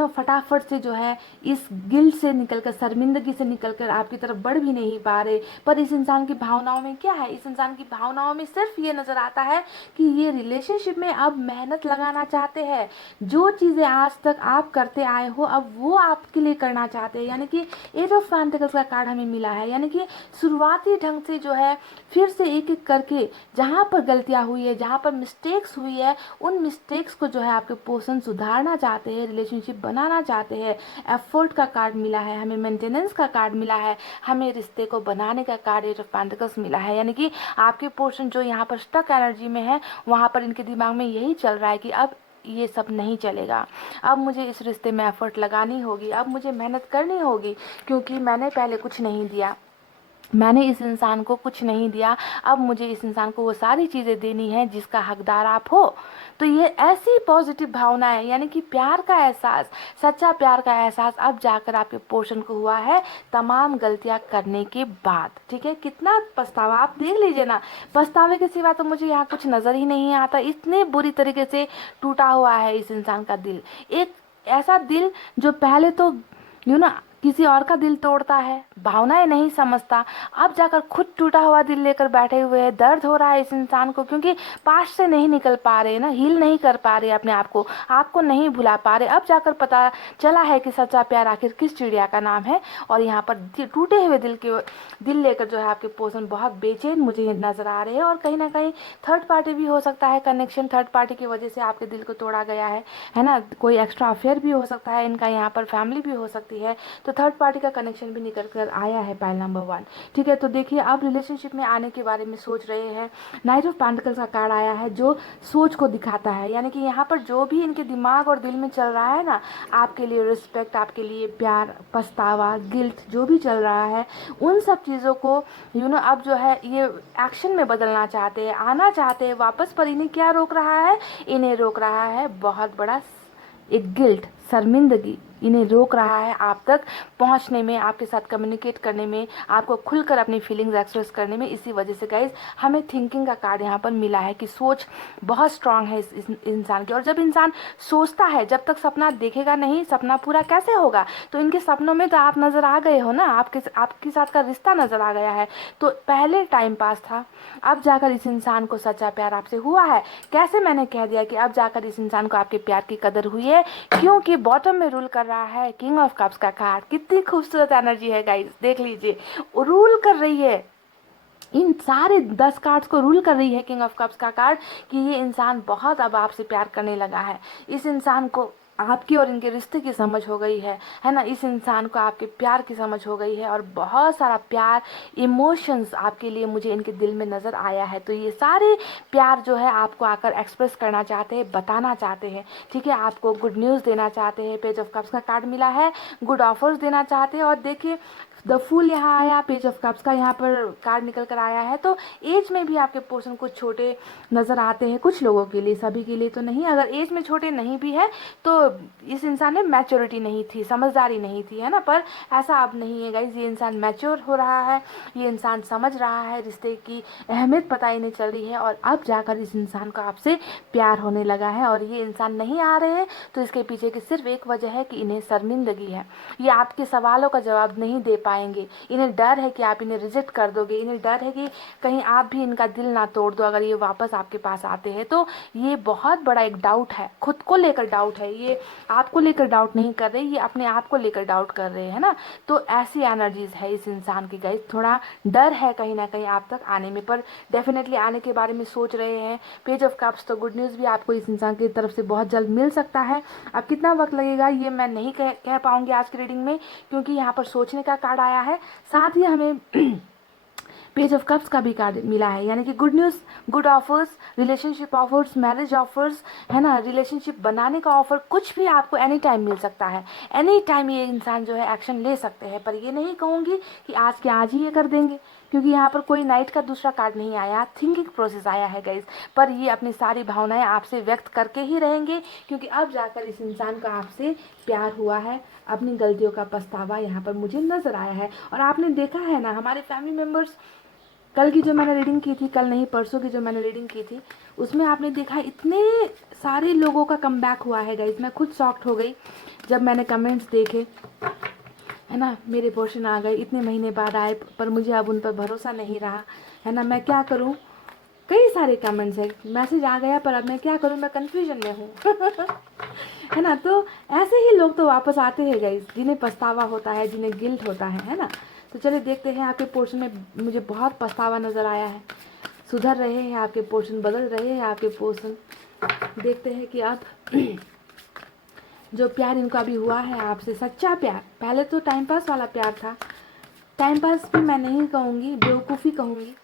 फटाफट से जो है इस गिल्ट से निकलकर, शर्मिंदगी से निकलकर आपकी तरफ बढ़ भी नहीं पा रहे। पर इस इंसान की भावनाओं में क्या है? इस इंसान की भावनाओं में सिर्फ ये नजर आता है कि ये रिलेशनशिप में अब मेहनत लगाना चाहते हैं। जो चीज़ें आज तक आप करते आए हो अब वो आपके लिए करना चाहते हैं। यानी कि एट ऑफ पेंटिकल्स का कार्ड हमें मिला है। यानी कि शुरुआती ढंग से जो है फिर से एक एक करके जहाँ पर गलतियाँ हुई है, जहाँ पर मिस्टेक्स हुई है, उन मिस्टेक्स को जो है आपके पर्सन सुधारना चाहते हैं, रिलेशनशिप बनाना चाहते हैं। एफर्ट का कार्ड मिला है हमें, मेंटेनेंस का कार्ड मिला है हमें, रिश्ते को बनाने का कार्ड एट ऑफ पेंटिकल्स मिला है। यानी कि आपके पर्सन जो यहाँ पर स्टक एनर्जी में है, वहाँ पर इनके दिमाग में यही चल रहा है कि अब ये सब नहीं चलेगा, अब मुझे इस रिश्ते में एफर्ट लगानी होगी, अब मुझे मेहनत करनी होगी, क्योंकि मैंने पहले कुछ नहीं दिया। मैंने इस इंसान को कुछ नहीं दिया, अब मुझे इस इंसान को वो सारी चीज़ें देनी है जिसका हकदार आप हो। तो ये ऐसी पॉजिटिव भावना है, यानी कि प्यार का एहसास, सच्चा प्यार का एहसास अब जाकर आपके पोर्शन को हुआ है, तमाम गलतियां करने के बाद। ठीक है, कितना पछतावा, आप देख लीजिए ना, पछतावे के सिवा तो मुझे यहाँ कुछ नज़र ही नहीं आता। इतने बुरी तरीके से टूटा हुआ है इस इंसान का दिल, एक ऐसा दिल जो पहले तो किसी और का दिल तोड़ता है, भावनाएं नहीं समझता, अब जाकर खुद टूटा हुआ दिल लेकर बैठे हुए हैं। दर्द हो रहा है इस इंसान को, क्योंकि पास्ट से नहीं निकल पा रहे ना, हील नहीं कर पा रहे अपने आप को, आपको नहीं भुला पा रहे। अब जाकर पता चला है कि सच्चा प्यार आखिर किस चिड़िया का नाम है। और यहाँ पर टूटे हुए दिल लेकर जो है आपके पर्सन बहुत बेचैन मुझे नजर आ रहे हैं। और कहीं ना कहीं थर्ड पार्टी भी हो सकता है, कनेक्शन थर्ड पार्टी की वजह से आपके दिल को तोड़ा गया है ना। कोई एक्स्ट्रा अफेयर भी हो सकता है इनका, यहाँ पर फैमिली भी हो सकती है। तो थर्ड पार्टी का कनेक्शन भी निकल कर आया है पाइल नंबर 1। ठीक है, तो देखिए अब रिलेशनशिप में आने के बारे में सोच रहे हैं। नाइट ऑफ पेंटिकल्स का कार्ड आया है जो सोच को दिखाता है, यानी कि यहाँ पर जो भी इनके दिमाग और दिल में चल रहा है ना, आपके लिए रिस्पेक्ट, आपके लिए प्यार, पछतावा, गिल्ट जो भी चल रहा है, उन सब चीज़ों को अब जो है ये एक्शन में बदलना चाहते हैं, आना चाहते हैं वापस। पर इन्हें क्या रोक रहा है? इन्हें रोक रहा है बहुत बड़ा एक गिल्ट, शर्मिंदगी इन्हें रोक रहा है आप तक पहुंचने में, आपके साथ कम्युनिकेट करने में, आपको खुलकर अपनी फीलिंग्स एक्सप्रेस करने में। इसी वजह से गाइज हमें थिंकिंग का कार्ड यहाँ पर मिला है कि सोच बहुत स्ट्रांग है इस इंसान की। और जब इंसान सोचता है, जब तक सपना देखेगा नहीं, सपना पूरा कैसे होगा? तो इनके सपनों में तो आप नज़र आ गए हो ना, आपके साथ का रिश्ता नज़र आ गया है। तो पहले टाइम पास था, अब जाकर इस इंसान को सच्चा प्यार आपसे हुआ है। कैसे? मैंने कह दिया कि अब जाकर इस इंसान को आपके प्यार की कदर हुई है, क्योंकि बॉटम में रूल कर रहा है किंग ऑफ कप्स का कार्ड। कितनी खूबसूरत एनर्जी है गाइस, देख लीजिए, रूल कर रही है, इन सारे 10 कार्ड्स को रूल कर रही है किंग ऑफ कप्स का कार्ड, कि ये इंसान बहुत अब आपसे प्यार करने लगा है। इस इंसान को आपकी और इनके रिश्ते की समझ हो गई है ना, इस इंसान को आपके प्यार की समझ हो गई है, और बहुत सारा प्यार, इमोशंस आपके लिए मुझे इनके दिल में नज़र आया है। तो ये सारे प्यार जो है आपको आकर एक्सप्रेस करना चाहते हैं, बताना चाहते हैं। ठीक है, आपको गुड न्यूज़ देना चाहते हैं, पेज ऑफ कप्स का कार्ड मिला है, गुड ऑफर्स देना चाहते हैं। और देखिए द फूल यहाँ आया, पेज ऑफ कप्स का यहाँ पर कार्ड निकल कर आया है। तो एज में भी आपके पोर्शन कुछ छोटे नज़र आते हैं, कुछ लोगों के लिए, सभी के लिए तो नहीं। अगर एज में छोटे नहीं भी है तो इस इंसान में मैच्योरिटी नहीं थी, समझदारी नहीं थी, है ना। पर ऐसा अब नहीं है गाइज, ये इंसान मैच्योर हो रहा है, ये इंसान समझ रहा है, रिश्ते की अहमियत पता ही नहीं चल रही है। और अब जाकर इस इंसान को आपसे प्यार होने लगा है। और ये इंसान नहीं आ रहे हैं तो इसके पीछे की सिर्फ एक वजह है कि इन्हें शर्मिंदगी है, ये आपके सवालों का जवाब नहीं दे पाएंगे। इन्हें डर है कि आप इन्हें रिजेक्ट कर दोगे, इन्हें डर है कि कहीं आप भी इनका दिल ना तोड़ दो अगर ये वापस आपके पास आते हैं। तो ये बहुत बड़ा एक डाउट है, खुद को लेकर डाउट है, ये आपको लेकर डाउट नहीं कर रहे, ये अपने आप को लेकर डाउट कर रहे हैं ना। तो ऐसी एनर्जीज है इस इंसान की गाइस, थोड़ा डर है कहीं ना कहीं आप तक आने में, पर डेफिनेटली आने के बारे में सोच रहे हैं। पेज ऑफ कप्स, तो गुड न्यूज़ भी आपको इस इंसान की तरफ से बहुत जल्द मिल सकता है। अब कितना वक्त लगेगा ये मैं नहीं कह पाऊंगी आज की रीडिंग में, क्योंकि यहाँ पर सोचने का कार्ड आया है, साथ ही हमें पेज ऑफ कप्स का भी कार्ड मिला है, यानी कि good news, good offers, relationship offers, marriage offers, है ना, रिलेशनशिप बनाने का ऑफर, कुछ भी आपको एनी टाइम मिल सकता है। एनी टाइम ये इंसान जो है एक्शन ले सकते हैं। पर ये नहीं कहूँगी कि आज के आज ही ये कर देंगे, क्योंकि यहाँ पर कोई नाइट का दूसरा कार्ड नहीं आया, थिंकिंग प्रोसेस आया है गाइज। पर ये अपनी सारी भावनाएं आपसे व्यक्त करके ही रहेंगे, क्योंकि अब जाकर इस इंसान का आपसे प्यार हुआ है, अपनी गलतियों का पछतावा यहाँ पर मुझे नजर आया है। और आपने देखा है ना, हमारे फैमिली मेम्बर्स, कल की जो मैंने रीडिंग की थी, कल नहीं परसों की जो मैंने रीडिंग की थी, उसमें आपने देखा इतने सारे लोगों का कमबैक हुआ है गाइज। मैं खुद शॉक्ड हो गई जब मैंने कमेंट्स देखे, है ना, मेरे पोर्शन आ गए, इतने महीने बाद आए, पर मुझे अब उन पर भरोसा नहीं रहा, है ना, मैं क्या करूं। कई सारे कमेंट्स है, मैसेज आ गया, पर अब मैं क्या करूं, मैं कंफ्यूजन में हूँ है ना। तो ऐसे ही लोग तो वापस आते हैं गाइज, जिन्हें पछतावा होता है, जिन्हें गिल्ट होता है ना। तो चलिए देखते हैं, आपके पोर्शन में मुझे बहुत पछतावा नज़र आया है, सुधर रहे हैं आपके पोर्शन, बदल रहे हैं आपके पोर्शन। देखते हैं कि अब जो प्यार इनका भी हुआ है आपसे, सच्चा प्यार, पहले तो टाइम पास वाला प्यार था, टाइम पास भी मैं नहीं कहूँगी, बेवकूफ़ी कहूँगी।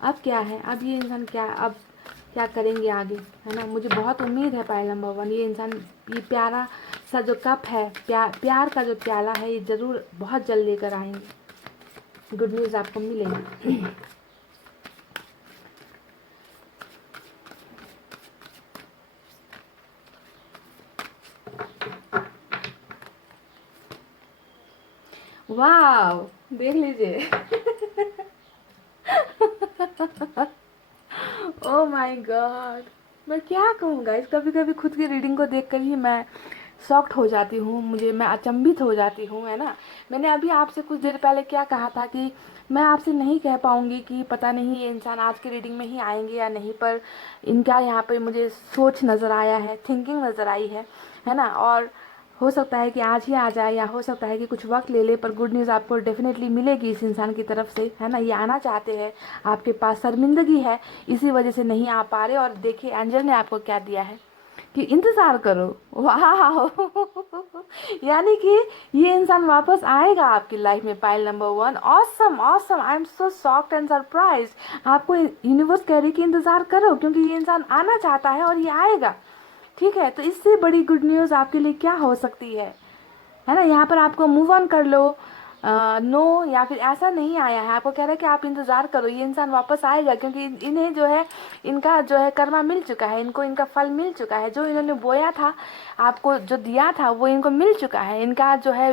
अब क्या है, अब ये इंसान अब क्या करेंगे आगे, है ना। मुझे बहुत उम्मीद है पाइल नंबर 1, ये इंसान, ये प्यारा सा जो कप है, प्यार का जो प्याला है, ये ज़रूर बहुत जल्द लेकर आएंगे। गुड न्यूज़ आपको मिलेगी। वाव, देख लीजिए। ओह माय गॉड, मैं क्या कहूँ गाइस, कभी कभी खुद की रीडिंग को देखकर ही मैं शॉक्ड हो जाती हूँ, मैं अचंभित हो जाती हूँ, है ना। मैंने अभी आपसे कुछ देर पहले क्या कहा था कि मैं आपसे नहीं कह पाऊँगी कि पता नहीं ये इंसान आज की रीडिंग में ही आएंगे या नहीं, पर इनका यहाँ पे मुझे सोच नज़र आया है, थिंकिंग नज़र आई है ना। और हो सकता है कि आज ही आ जाए या हो सकता है कि कुछ वक्त ले ले, पर गुड न्यूज़ आपको डेफिनेटली मिलेगी इस इंसान की तरफ से, है ना। ये आना चाहते हैं, आपके पास शर्मिंदगी है, इसी वजह से नहीं आ पा रहे। और देखिए एंजल ने आपको क्या दिया है कि इंतज़ार करो। वाह यानी कि ये इंसान वापस आएगा आपकी लाइफ में। Pile number 1, awesome awesome, I am so shocked and surprise. आपको यूनिवर्स कह रही कि इंतज़ार करो, क्योंकि ये इंसान आना चाहता है और ये आएगा, ठीक है। तो इससे बड़ी गुड न्यूज़ आपके लिए क्या हो सकती है ना। यहाँ पर आपको मूव ऑन कर लो, नो या फिर ऐसा नहीं आया है, आपको कह रहा है कि आप इंतज़ार करो, ये इंसान वापस आएगा, क्योंकि इन्हें जो है इनका जो है कर्मा मिल चुका है, इनको इनका फल मिल चुका है। जो इन्होंने बोया था, आपको जो दिया था वो इनको मिल चुका है, इनका जो है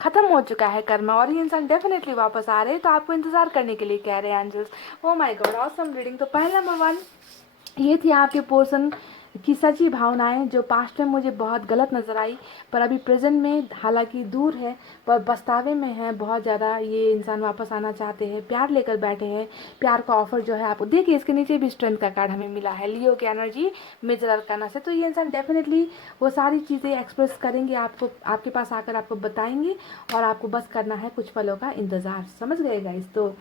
ख़त्म हो चुका है कर्मा, और ये इंसान डेफिनेटली वापस आ रहे हैं। तो आपको इंतज़ार करने के लिए कह रहे हैं angels. Oh my god, awesome reading. तो पहला नंबर 1 ये थी आपके पोर्शन की सच्ची भावनाएं, जो पास्ट में मुझे बहुत गलत नज़र आई, पर अभी प्रेजेंट में हालांकि दूर है पर पछतावे में है बहुत ज़्यादा। ये इंसान वापस आना चाहते हैं, प्यार लेकर बैठे हैं, प्यार का ऑफर जो है आपको। देखिए इसके नीचे भी स्ट्रेंथ का कार्ड हमें मिला है, लियो की एनर्जी मेजर अरकाना से। तो ये इंसान डेफिनेटली वो सारी चीज़ें एक्सप्रेस करेंगे, आपको आपके पास आकर आपको बताएंगे, और आपको बस करना है कुछ पलों का इंतज़ार। समझ गए गाइस। तो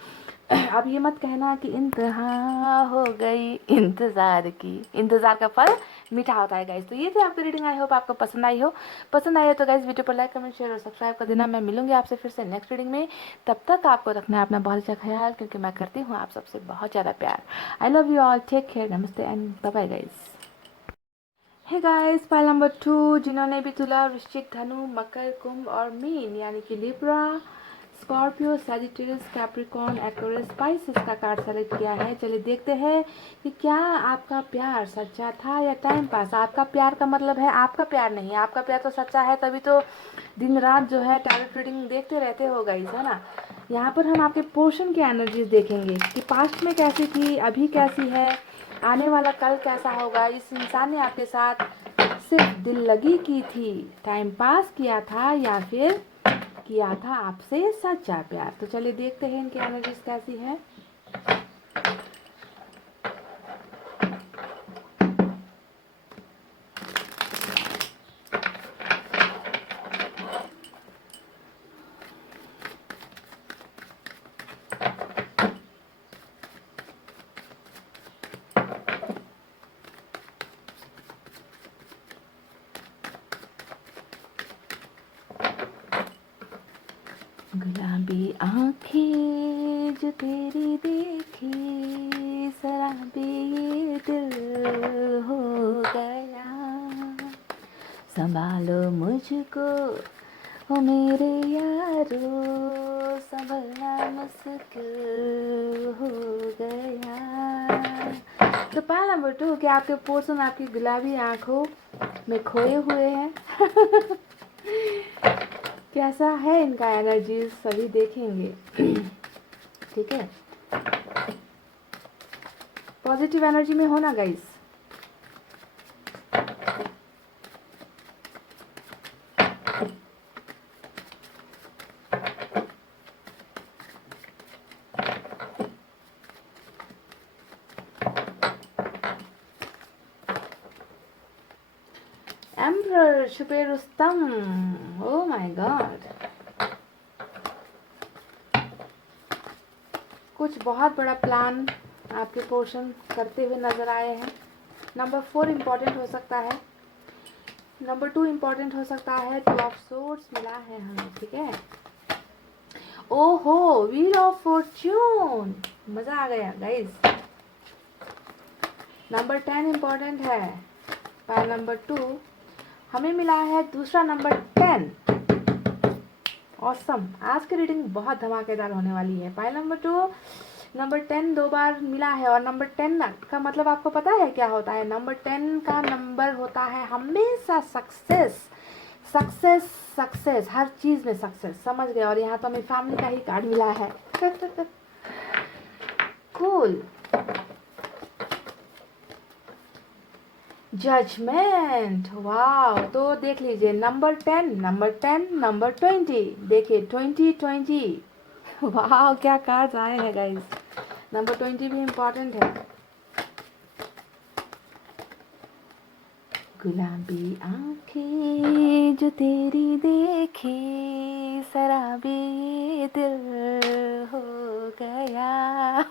अब ये मत कहना कि इंतहा हो गई इंतज़ार की, इंतज़ार का फल मीठा होता है गाइस। तो ये थी आपकी रीडिंग, आई होप आपको पसंद आई हो। पसंद आई हो तो गाइस वीडियो पर लाइक कमेंट शेयर और सब्सक्राइब कर देना। मैं मिलूंगी आपसे फिर से नेक्स्ट रीडिंग में, तब तक आपको रखना है अपना बहुत अच्छा ख्याल, क्योंकि मैं करती हूँ आप सबसे बहुत ज़्यादा प्यार। I love you all, take care, नमस्ते and bye bye guys. Hey guys, pile number 2 जिन्होंने भी तुला, वृश्चिक, धनु, मकर, कुंभ और मीन यानी कि Libra, Scorpio, Sagittarius, Capricorn, Aquarius, spices का कार्ड सेलेक्ट किया है। चलिए देखते हैं कि क्या आपका प्यार सच्चा था या टाइम पास। आपका प्यार का मतलब है आपका प्यार नहीं, आपका प्यार तो सच्चा है, तभी तो दिन रात जो है टैरोट रीडिंग देखते रहते हो गाइस, है ना। यहाँ पर हम आपके पोर्शन की एनर्जीज देखेंगे कि पास्ट में कैसी थी, अभी कैसी है, आने वाला कल कैसा होगा। इस इंसान ने आपके साथ सिर्फ दिल लगी की थी, टाइम पास किया था, या फिर किया था आपसे सच्चा प्यार। तो चलिए देखते हैं इनकी एनर्जीज कैसी है। गुलाबी आंखें जो तेरी देखी, शराबी ये दिल हो गया, संभालो मुझको ओ मेरे यारो, संभलना मुश्किल हो गया। तो पाइल नंबर 2 कि आपके पोर्शन आपकी गुलाबी आंखों में खोए हुए हैं। कैसा है इनका एनर्जी सभी देखेंगे, ठीक है। पॉजिटिव एनर्जी में होना गाइस। एम्परर शुपे रुस्तम, ओ माय गॉड, कुछ बहुत बड़ा प्लान आपके पोर्शन करते हुए नजर आए हैं। नंबर 4 इम्पॉर्टेंट हो सकता है, नंबर 2 इम्पॉर्टेंट हो सकता है, 2 ऑफ सोर्ड्स मिला है हमें, ठीक है। ओहो, व्हील ऑफ फॉर्च्यून, मजा आ गया गाइस। नंबर 10 इम्पॉर्टेंट है। पाइल नंबर 2 हमें मिला है दूसरा नंबर 10, ऑसम। आज की रीडिंग बहुत धमाकेदार होने वाली है। पाइल नंबर 2, नंबर 10 दो बार मिला है और नंबर 10 का मतलब आपको पता है क्या होता है? नंबर 10 का नंबर होता है हमेशा सक्सेस। सक्सेस सक्सेस, हर चीज में सक्सेस, समझ गए। और यहाँ तो हमें फैमिली का ही कार्ड मिला है। कूल। जजमेंट, वाह। तो देख लीजिए नंबर 10, नंबर 10, नंबर 20, देखिए 2020। वाह क्या कार्ड आए हैं गाइस। नंबर 20 भी इम्पोर्टेंट है। गुलाबी आंखें जो तेरी देखे, शराबी दिल हो गया।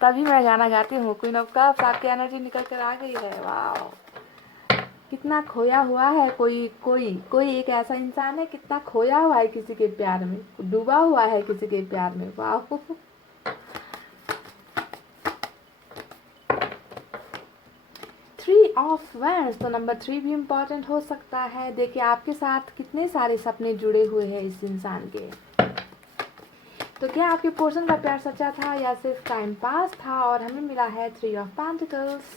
तभी मैं गाना गाती हूँ। क्वीन ऑफ कप्स, आपकी एनर्जी निकल कर आ गई है। वाह, कितना खोया हुआ है कोई कोई कोई एक ऐसा इंसान है कितना खोया हुआ है किसी के प्यार में, डूबा हुआ है किसी के प्यार में। वाह। 3 ऑफ वैंड्स, तो नंबर 3 भी इम्पोर्टेंट हो सकता है। देखिए आपके साथ कितने सारे सपने जुड़े हुए हैं इस इंसान के। तो क्या आपके पर्सन का प्यार सच्चा था या सिर्फ टाइम पास था? और हमें मिला है 3 ऑफ पेंटिकल्स।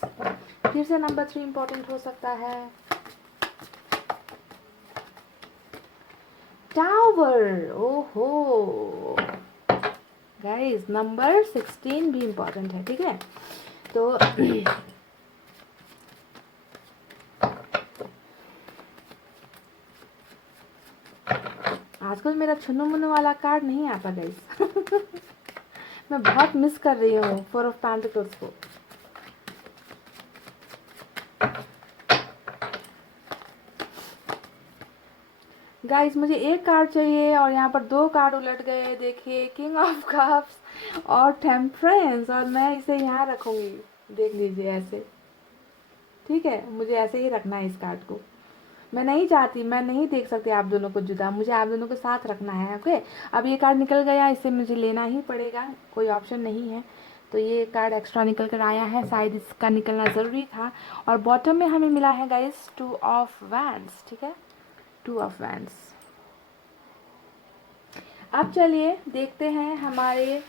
फिर से नंबर 3 इम्पोर्टेंट हो सकता है। टावर, ओहो गाइस, नंबर 16 भी इम्पोर्टेंट है, ठीक है। तो आजकल मेरा छुन्नू मुन्नू वाला कार्ड नहीं आता गाइस। मैं बहुत मिस कर रही हूँ 4 ऑफ पेंटिकल्स को। गाइस मुझे एक कार्ड चाहिए और यहाँ पर 2 कार्ड उलट गए। देखिए किंग ऑफ कप्स और टेम्परेंस, और मैं इसे यहाँ रखूंगी। देख लीजिए ऐसे, ठीक है। मुझे ऐसे ही रखना है इस कार्ड को। मैं नहीं चाहती, मैं नहीं देख सकती आप दोनों को जुदा, मुझे आप दोनों को साथ रखना है। ओके, अब ये कार्ड निकल गया, इसे मुझे लेना ही पड़ेगा, कोई ऑप्शन नहीं है। तो ये कार्ड एक्स्ट्रा निकल कर आया है, शायद इसका निकलना ज़रूरी था। और बॉटम में हमें मिला है गाइस 2 ऑफ वैंड्स, ठीक है, 2 ऑफ वैंड्स। अब चलिए देखते हैं हमारे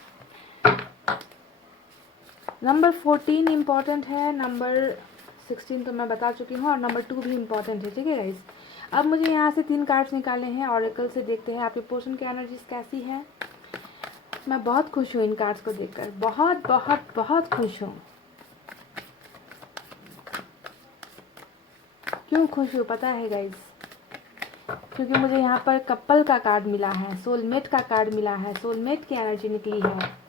नंबर 14 इम्पॉर्टेंट है, नंबर 16 तो मैं बता चुकी हूँ, और नंबर 2 भी इम्पॉर्टेंट है, ठीक है गाइस। अब मुझे यहाँ से 3 कार्ड्स निकाले हैं ऑरेकल से। देखते हैं आपके पर्सन की एनर्जीज कैसी है। मैं बहुत खुश हूँ इन कार्ड्स को देखकर, बहुत बहुत बहुत खुश हूँ। क्यों खुश हूँ पता है गाइस? क्योंकि मुझे यहाँ पर कपल का कार्ड मिला है, सोलमेट का कार्ड मिला है, सोलमेट की एनर्जी निकली है।